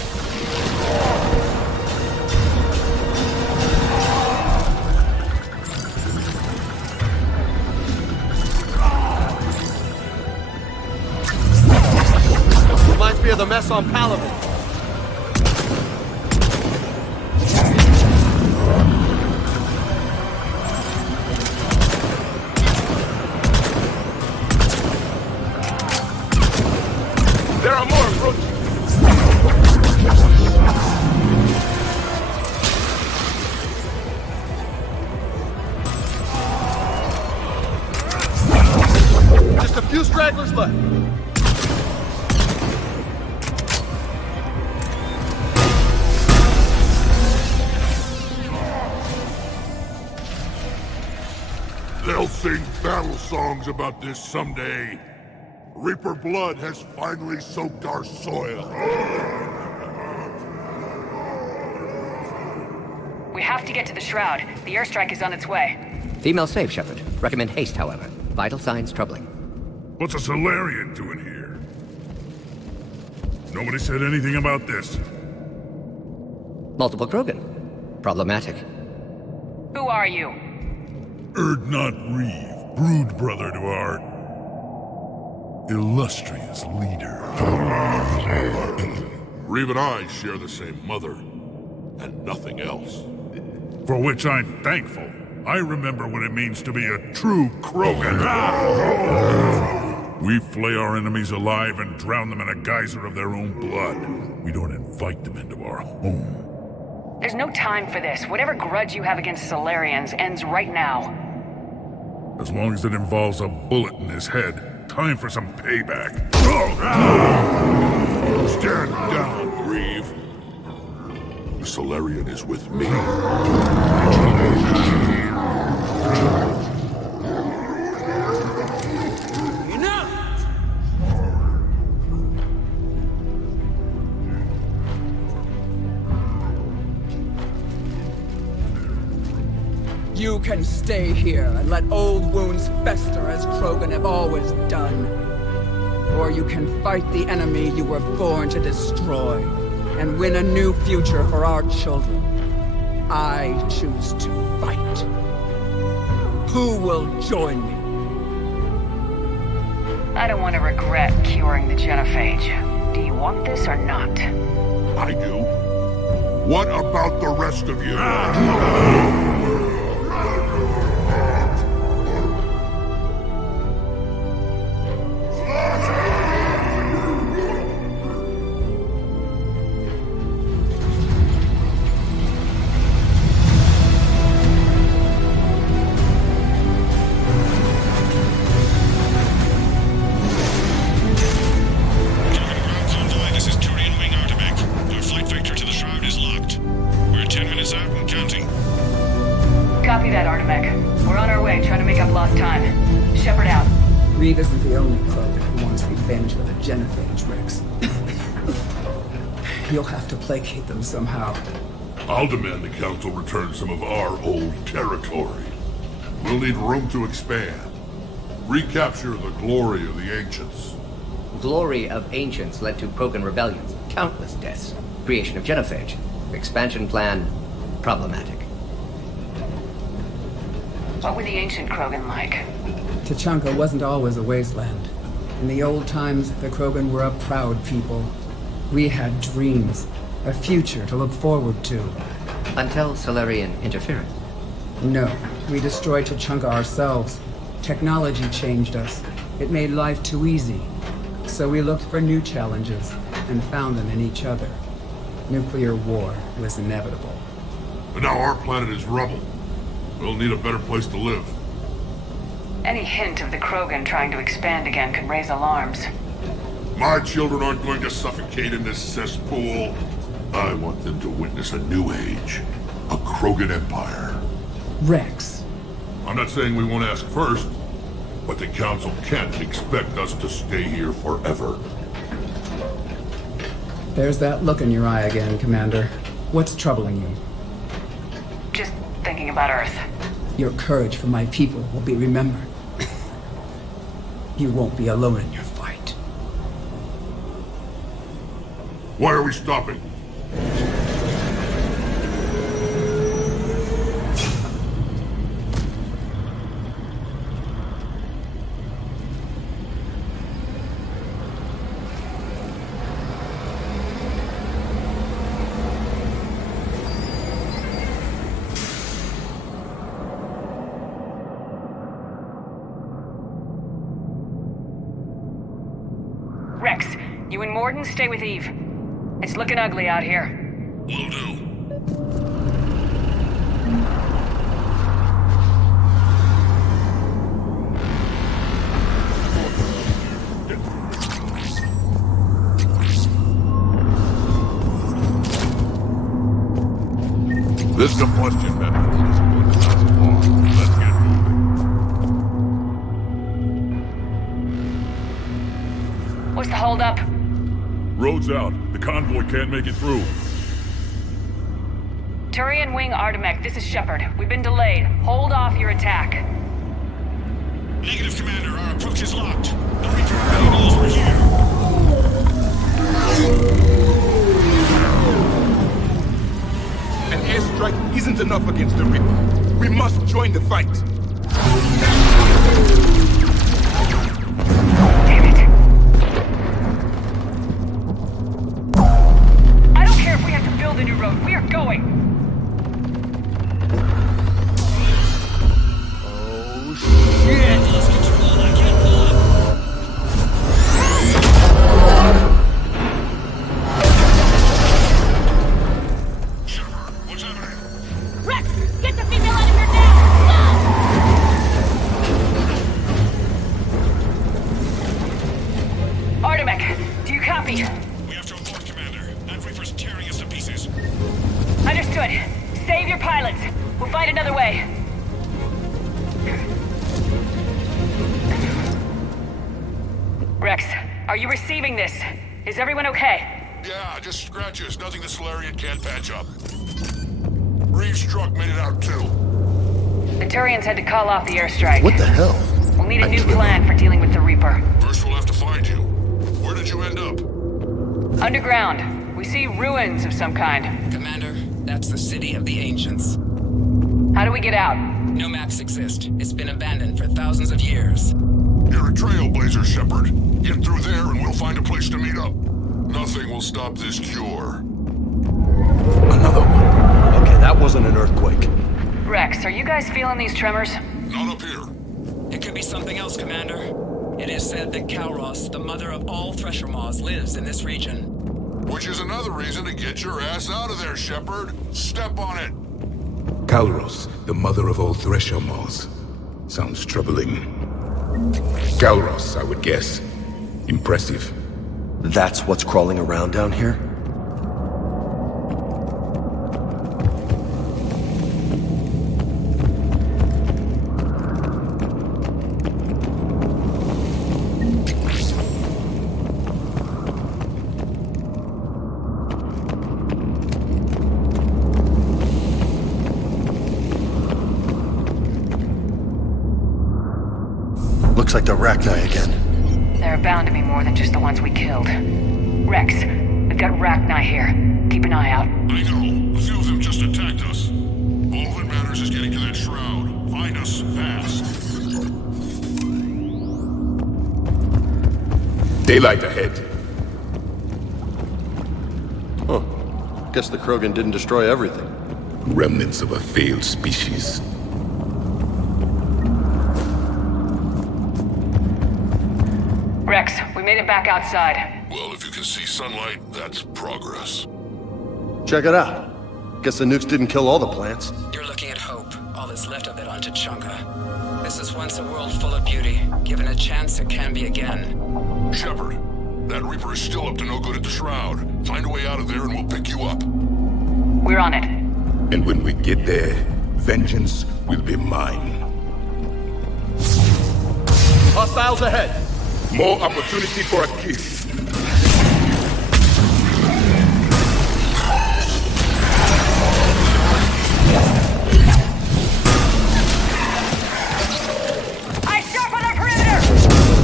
Reminds me of the mess on Palaven. There are more approaching. Just a few stragglers left. They'll sing battle songs about this someday. Reaper blood has finally soaked our soil. We have to get to the Shroud. The airstrike is on its way. Female safe, Shepard. Recommend haste, however. Vital signs troubling. What's a Solarian doing here? Nobody said anything about this. Multiple Krogan. Problematic. Who are you? Erdnot Reeve, brood brother to our illustrious leader. Reeve and I share the same mother, and nothing else. For which I'm thankful. I remember what it means to be a true Krogan. We flay our enemies alive and drown them in a geyser of their own blood. We don't invite them into our home. There's no time for this. Whatever grudge you have against Solarians ends right now. As long as it involves a bullet in his head, time for some payback. Stand down, Reeve. The Solarian is with me. You can stay here and let old wounds fester as Krogan have always done. Or you can fight the enemy you were born to destroy and win a new future for our children. I choose to fight. Who will join me? I don't want to regret curing the genophage. Do you want this or not? I do. What about the rest of you? Copy that, Artemech. We're on our way, trying to make up lost time. Shepard out. Reeve isn't the only Krogan who wants revenge for the genophage, Rex. You'll have to placate them somehow. I'll demand the Council return some of our old territory. We'll need room to expand. Recapture the glory of the Ancients. Glory of Ancients led to Krogan rebellions, countless deaths, creation of genophage. Expansion plan, problematic. What were the ancient Krogan like? Tuchanka wasn't always a wasteland. In the old times, the Krogan were a proud people. We had dreams, a future to look forward to. Until Solarian interference. No, we destroyed Tuchanka ourselves. Technology changed us. It made life too easy. So we looked for new challenges, and found them in each other. Nuclear war was inevitable. But now our planet is rubble. We'll need a better place to live. Any hint of the Krogan trying to expand again could raise alarms. My children aren't going to suffocate in this cesspool. I want them to witness a new age. A Krogan empire. Rex. I'm not saying we won't ask first, but the Council can't expect us to stay here forever. There's that look in your eye again, Commander. What's troubling you? Just thinking about Earth. Your courage for my people will be remembered. You won't be alone in your fight. Why are we stopping? Rex, you and Morden stay with Eve. It's looking ugly out here. Will do. This combustion method isn't going to last long. Let's get moving. What's the holdup? Road's out. The convoy can't make it through. Turian Wing Artemek, this is Shepard. We've been delayed. Hold off your attack. Negative, Commander. Our approach is locked. The Reaper already knows we're here. An airstrike isn't enough against the Reaper. We must join the fight. Damn it. I don't care if we have to build a new road. We are going. Is everyone okay? Yeah, just scratches. Nothing the Solarian can't patch up. Reeves' truck made it out too. The Turians had to call off the airstrike. What the hell? We'll need a new plan for dealing with the Reaper. First we'll have to find you. Where did you end up? Underground. We see ruins of some kind. Commander, that's the city of the Ancients. How do we get out? No maps exist. It's been abandoned for thousands of years. You're a trailblazer, Shepard. Get through there and we'll find a place to meet up. Nothing will stop this cure. Another one. Okay, that wasn't an earthquake. Rex, are you guys feeling these tremors? Not up here. It could be something else, Commander. It is said that Kalros, the mother of all Thresher Maws, lives in this region. Which is another reason to get your ass out of there, Shepard. Step on it. Kalros, the mother of all Thresher Maws. Sounds troubling. Kalros, I would guess. Impressive. That's what's crawling around down here? Looks like the Rachni again. There are bound to be more than just the ones we killed. Rex, we've got Rachni here. Keep an eye out. I know. A few of them just attacked us. All that matters is getting to that shroud. Find us fast. Daylight ahead. Huh. Guess the Krogan didn't destroy everything. Remnants of a failed species. Rex, we made it back outside. Well, if you can see sunlight, that's progress. Check it out. Guess the nukes didn't kill all the plants. You're looking at hope, all that's left of it on Tuchanka. This is once a world full of beauty. Given a chance, it can be again. Shepard, that Reaper is still up to no good at the Shroud. Find a way out of there and we'll pick you up. We're on it. And when we get there, vengeance will be mine. Hostiles ahead! More opportunity for a kiss. I sharpen the perimeter!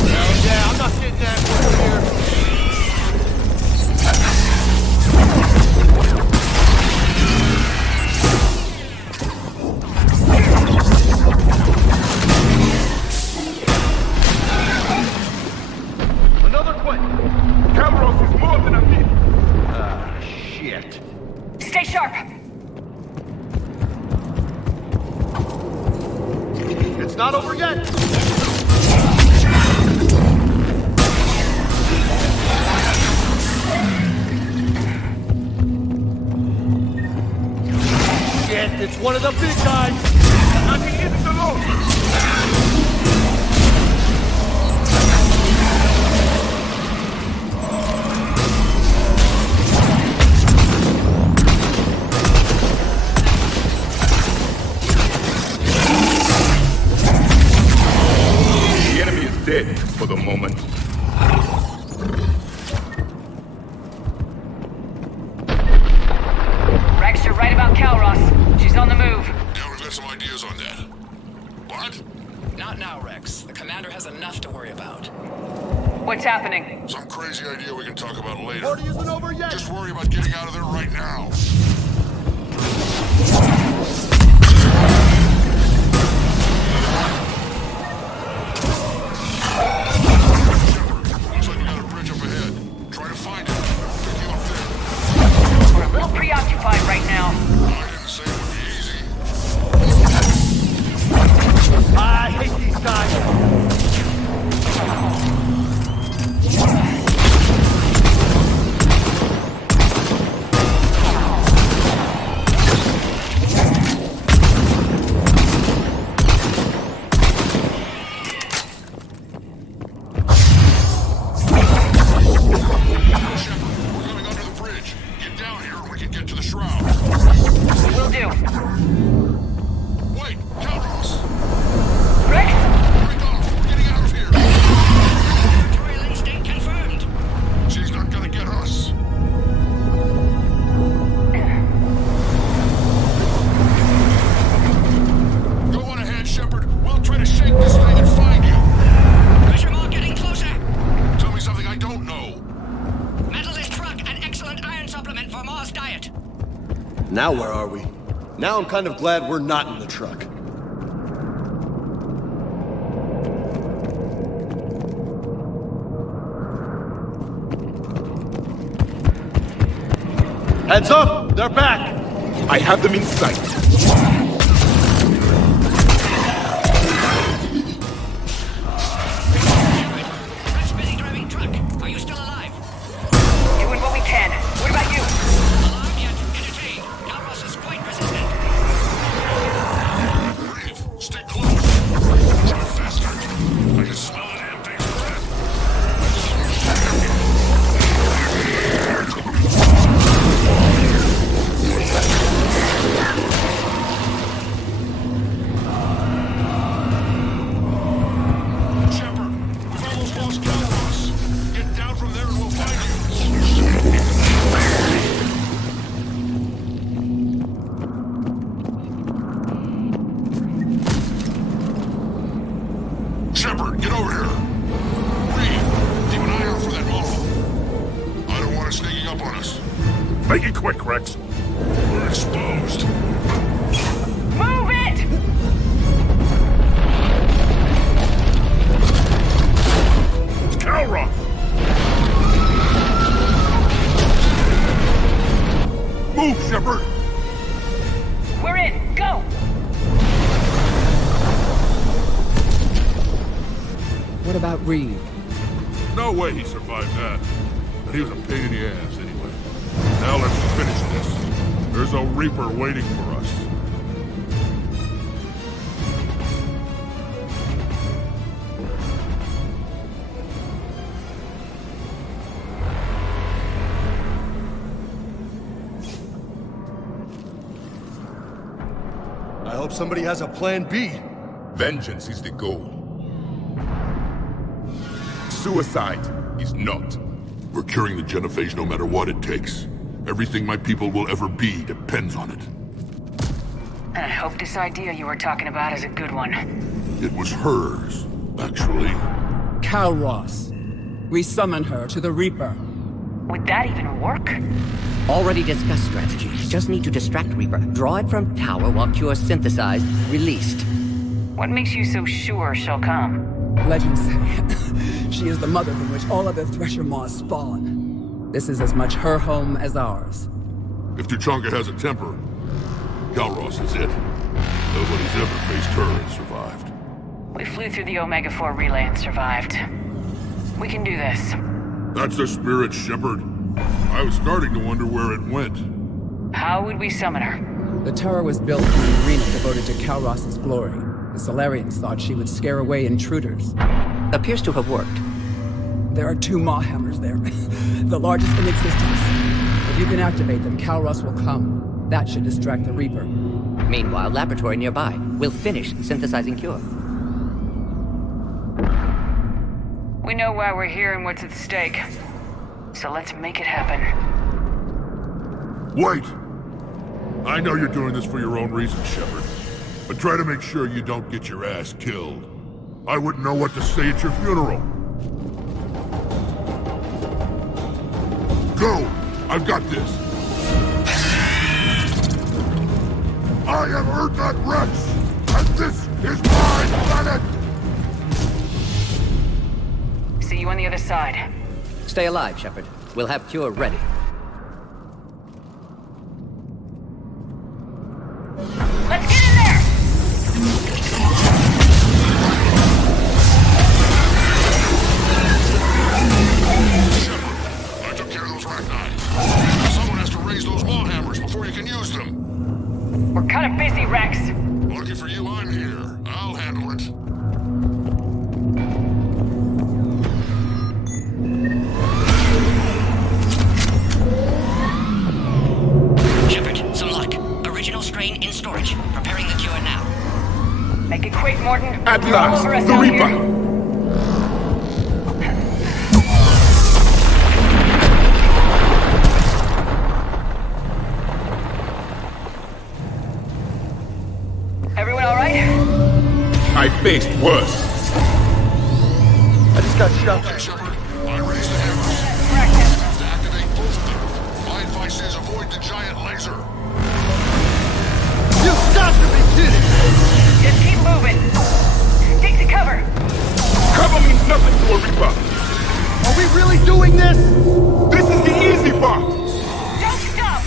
Hell yeah, I'm not getting that one here. Another quit! Camros is more than a bit. Ah, shit. Stay sharp! It's not over yet! Shit, it's one of the big guys! I can get it alone! The enemy is dead for the moment. Rex, you're right about Calros. She's on the move. Yeah, we've got some ideas on that. What? Not now, Rex. The commander has enough to worry about. What's happening? Some crazy idea we can talk about later. Party isn't over yet! Just worry about getting out of there right now. Looks like we got a bridge up ahead. Try to find it. Pick you up there. We're a little preoccupied right now. I didn't say it would be easy. I hate these guys! We're coming under the bridge. Get down here and we can get to the shroud. Will do. Wait, Calros! Rex? Break off! We're getting out of here! Territorial instinct confirmed. She's not gonna get us. Go on ahead, Shepard. We'll try to shake this thing and find you. Pressure more getting closer. Tell me something I don't know. Metal this truck, an excellent iron supplement for Mars diet. Now where are we? Now I'm kind of glad we're not in the truck. Heads up! They're back! I have them in sight. Rex busy driving truck. Are you still alive? Doing what we can. What about you? Alarm yet? Entertained. Calros is quite resistant. Breathe. Stay close. Drive faster. I can smell the damn thing from that. Make it quick, Rex. We're exposed. Move it! Calrock! Move, Shepard! We're in. Go! What about Reed? No way he survived that. But he was a pain in the ass anyway. Now let's finish this. There's a Reaper waiting for us. I hope somebody has a plan B. Vengeance is the goal. Suicide is not. We're curing the genophage no matter what it takes. Everything my people will ever be depends on it. And I hope this idea you were talking about is a good one. It was hers, actually. Calros. We summon her to the Reaper. Would that even work? Already discussed strategy. Just need to distract Reaper. Draw it from tower while Cure synthesized, released. What makes you so sure she'll come? Legends say she is the mother from which all other Thresher Maws spawn. This is as much her home as ours. If Tuchanka has a temper, Calros is it. Nobody's ever faced her and survived. We flew through the Omega-4 relay and survived. We can do this. That's the spirit, Shepard. I was starting to wonder where it went. How would we summon her? The tower was built in an arena devoted to Calros' glory. The Solarians thought she would scare away intruders. Appears to have worked. There are 2 Maw hammers there, the largest in existence. If you can activate them, Calros will come. That should distract the Reaper. Meanwhile, laboratory nearby. We'll finish synthesizing Cure. We know why we're here and what's at stake. So let's make it happen. Wait! I know you're doing this for your own reasons, Shepard. But try to make sure you don't get your ass killed. I wouldn't know what to say at your funeral. Go! I've got this. I have heard that, Rex! And this is my planet! See you on the other side. Stay alive, Shepard. We'll have Cure ready. Let's get in there! I took care of those Rachni. Someone has to raise those Maw hammers before you can use them. We're kind of busy, Rex. Lucky for you, I'm here. I'll handle it. Shepard, some luck. Original strain in storage. Preparing the cure now. Make it quick, Morton. At You're all last, over us the out Reaper! here. Everyone all right? I faced worse. I just got shot. Okay, Shepard. I raised the hammers. Have to activate both of them. My advice is avoid the giant laser. You've got to be kidding! Just keep moving. Take the cover. Cover means nothing to a Reaper. Are we really doing this? This is the easy part. Don't stop!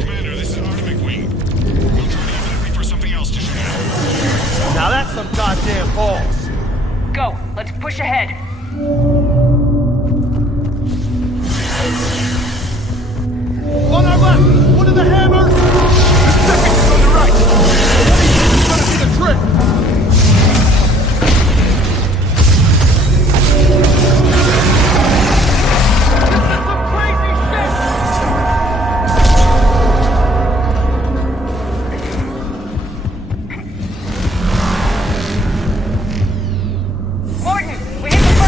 Commander, this is Artemis Wing. We'll try to give that Reaper something else to shoot at. Now that's some goddamn balls. Go. Let's push ahead. On our left! One of the hammers! The second is on the right! It's gonna be the trick! This is some crazy Morton, we hit the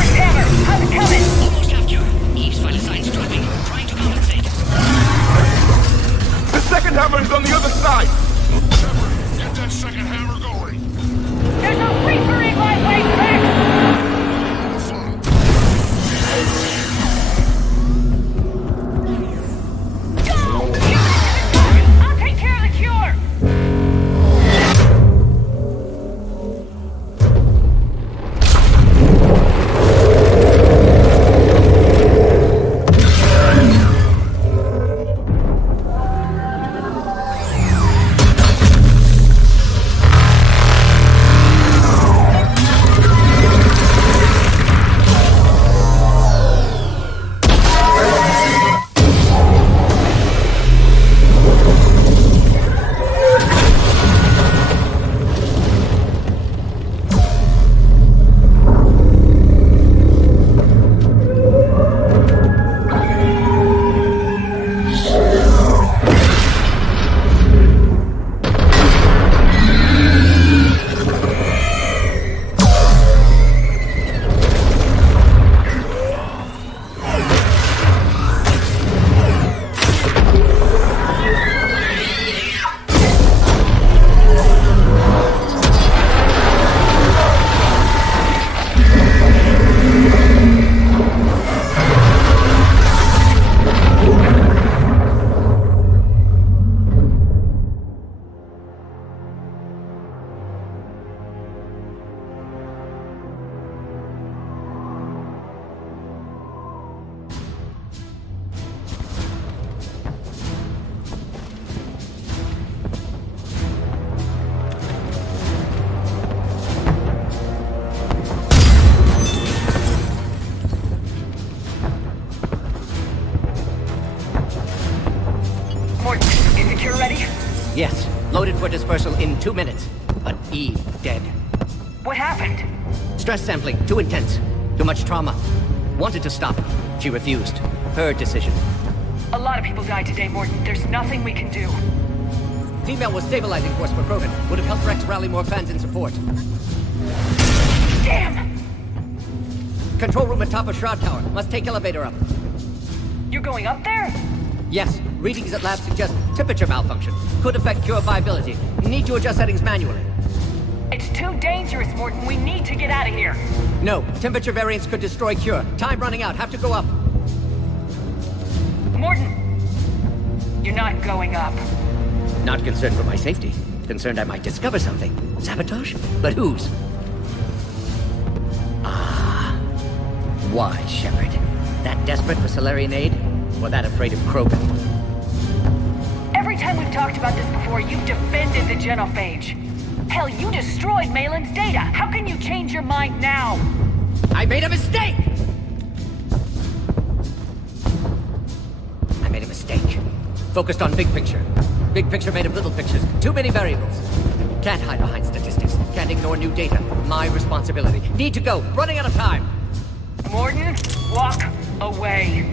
dispersal in 2 minutes. But Eve dead. What happened? Stress sampling, too intense. Too much trauma. Wanted to stop. She refused. Her decision. A lot of people died today, Morton. There's nothing we can do. Female was stabilizing force for Krogan. Would have helped Rex rally more fans in support. Damn! Control room at top of Shroud Tower. Must take elevator up. You're going up there? Yes. Readings at lab suggest temperature malfunction. Could affect cure viability. Need to adjust settings manually. It's too dangerous, Morton. We need to get out of here. No. Temperature variance could destroy cure. Time running out. Have to go up. Morton! You're not going up. Not concerned for my safety. Concerned I might discover something. Sabotage? But whose? Ah. Why, Shepard? That desperate for Solarian aid? Or that afraid of Krogan? Every time we've talked about this before, you've defended the genophage. Hell, you destroyed Malin's data. How can you change your mind now? I made a mistake! I made a mistake. Focused on big picture. Big picture made of little pictures. Too many variables. Can't hide behind statistics. Can't ignore new data. My responsibility. Need to go. Running out of time. Morton, walk away.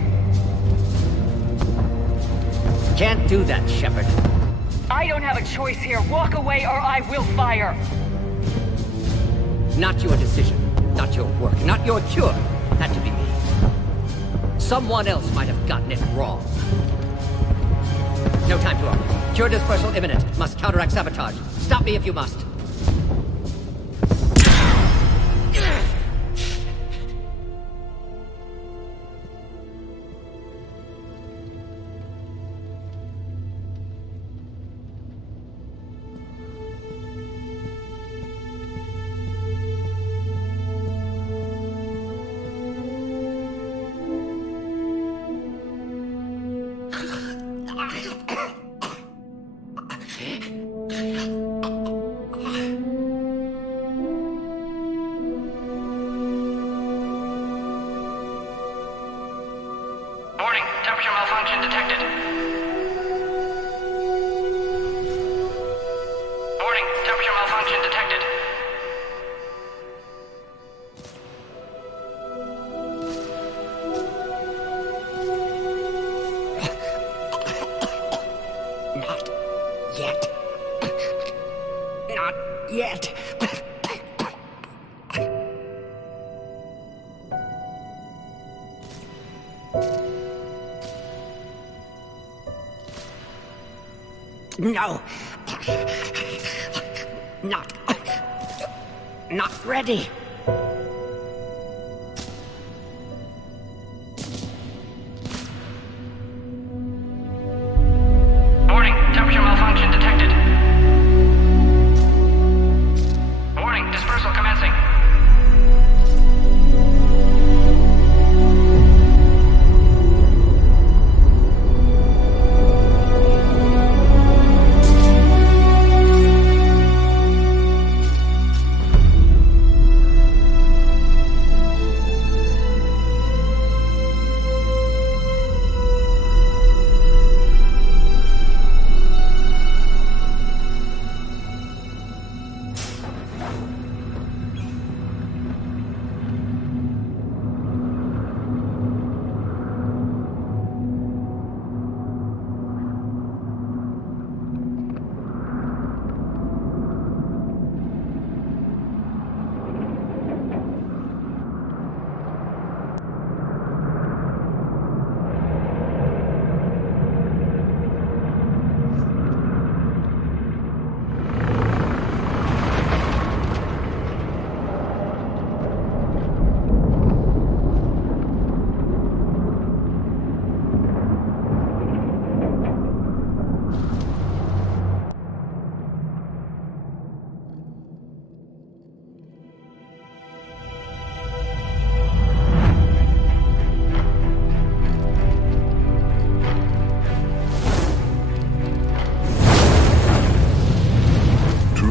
Can't do that, Shepard. I don't have a choice here. Walk away or I will fire. Not your decision. Not your work. Not your cure. Had to be me. Someone else might have gotten it wrong. No time to argue. Cure dispersal imminent. Must counteract sabotage. Stop me if you must. Warning, temperature malfunction detected. Warning, temperature malfunction detected. Not yet. Not yet. No. Not ready. Warning, temperature malfunction detected. Warning, dispersal commencing.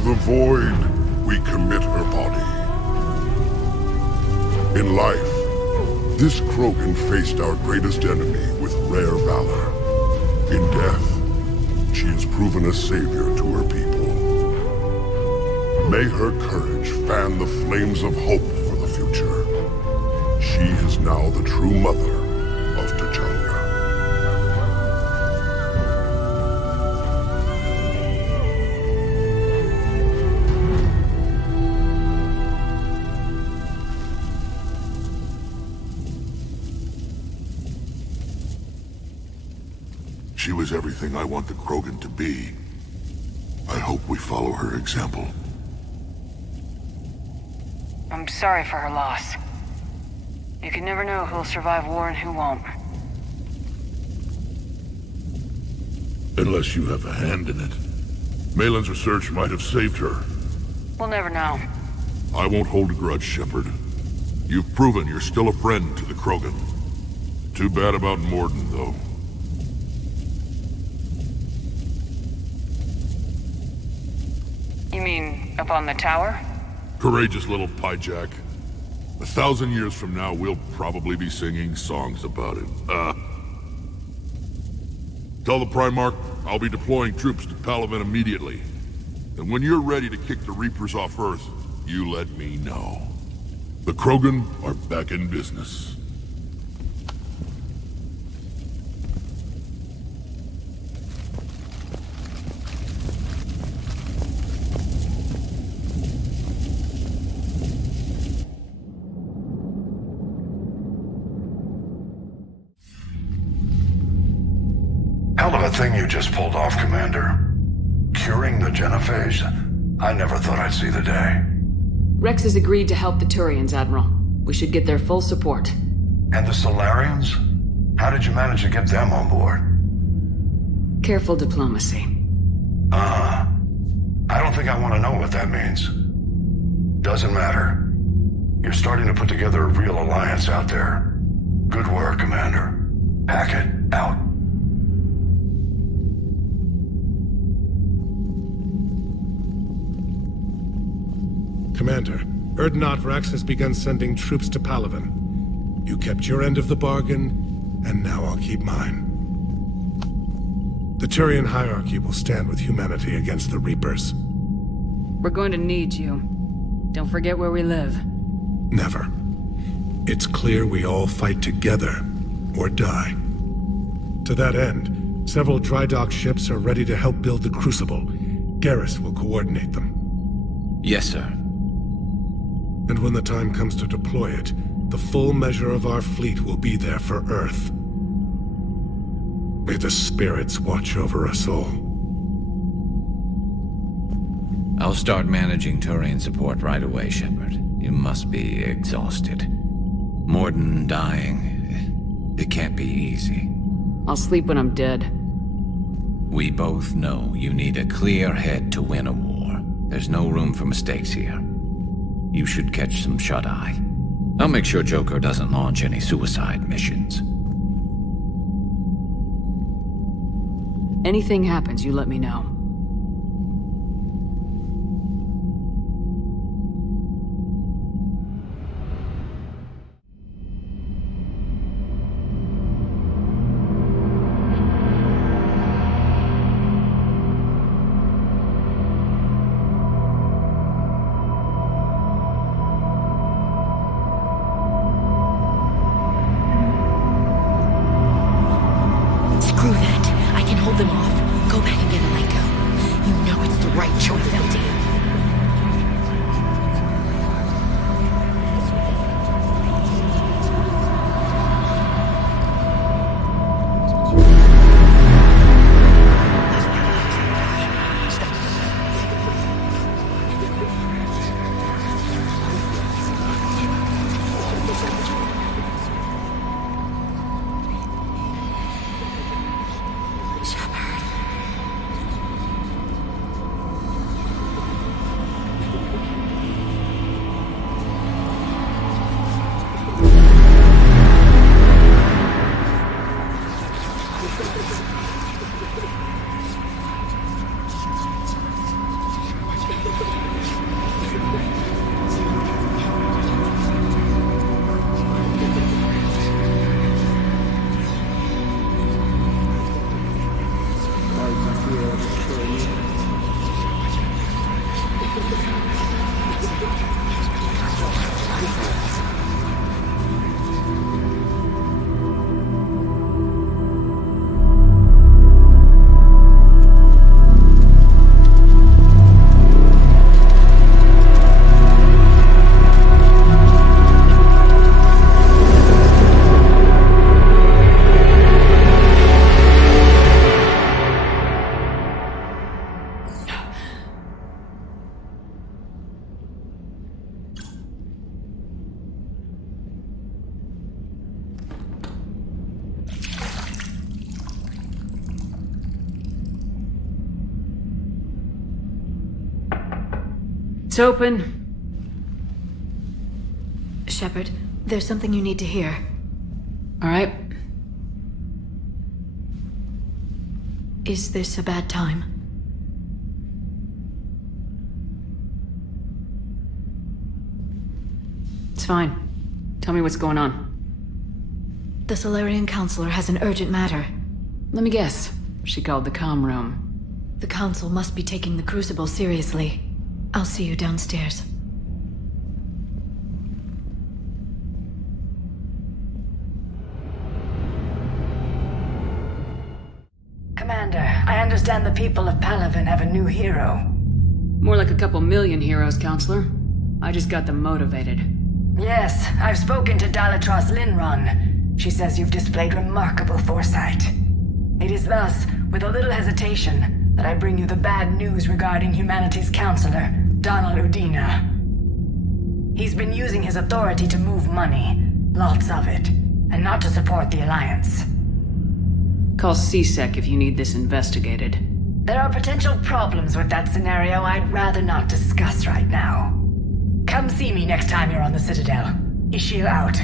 The void, we commit her body. In life, this Krogan faced our greatest enemy with rare valor. In death, she has proven a savior to her people. May her courage fan the flames of hope for the future. She is now the true mother of Tuchanka. She was everything I want the Krogan to be. I hope we follow her example. I'm sorry for her loss. You can never know who'll survive war and who won't. Unless you have a hand in it. Malin's research might have saved her. We'll never know. I won't hold a grudge, Shepard. You've proven you're still a friend to the Krogan. Too bad about Morden, though. You mean, up on the tower? Courageous little pyjack. 1,000 years from now, we'll probably be singing songs about it. Tell the Primarch I'll be deploying troops to Palaven immediately. And when you're ready to kick the Reapers off Earth, you let me know. The Krogan are back in business. Hell of a thing you just pulled off, Commander. Curing the genophage? I never thought I'd see the day. Rex has agreed to help the Turians, Admiral. We should get their full support. And the Solarians? How did you manage to get them on board? Careful diplomacy. I don't think I want to know what that means. Doesn't matter. You're starting to put together a real alliance out there. Good work, Commander. Hackett, out. Commander, Erdnot Rex has begun sending troops to Palaven. You kept your end of the bargain, and now I'll keep mine. The Turian hierarchy will stand with humanity against the Reapers. We're going to need you. Don't forget where we live. Never. It's clear we all fight together, or die. To that end, several dry dock ships are ready to help build the Crucible. Garrus will coordinate them. Yes, sir. And when the time comes to deploy it, the full measure of our fleet will be there for Earth. May the spirits watch over us all. I'll start managing Turian support right away, Shepard. You must be exhausted. Morden dying, it can't be easy. I'll sleep when I'm dead. We both know you need a clear head to win a war. There's no room for mistakes here. You should catch some shut-eye. I'll make sure Joker doesn't launch any suicide missions. Anything happens, you let me know. Screw that. I can hold them off. Go back and get a Lenko. It's open. Shepard, there's something you need to hear. All right. Is this a bad time? It's fine. Tell me what's going on. The Solarian Counselor has an urgent matter. Let me guess. She called the comm room. The Council must be taking the Crucible seriously. I'll see you downstairs. Commander, I understand the people of Palaven have a new hero. More like a couple million heroes, Counselor. I just got them motivated. Yes, I've spoken to Dalatros Linron. She says you've displayed remarkable foresight. It is thus, with a little hesitation, that I bring you the bad news regarding humanity's counselor, Donald Udina. He's been using his authority to move money, lots of it, and not to support the Alliance. Call CSEC if you need this investigated. There are potential problems with that scenario I'd rather not discuss right now. Come see me next time you're on the Citadel. Ishil out.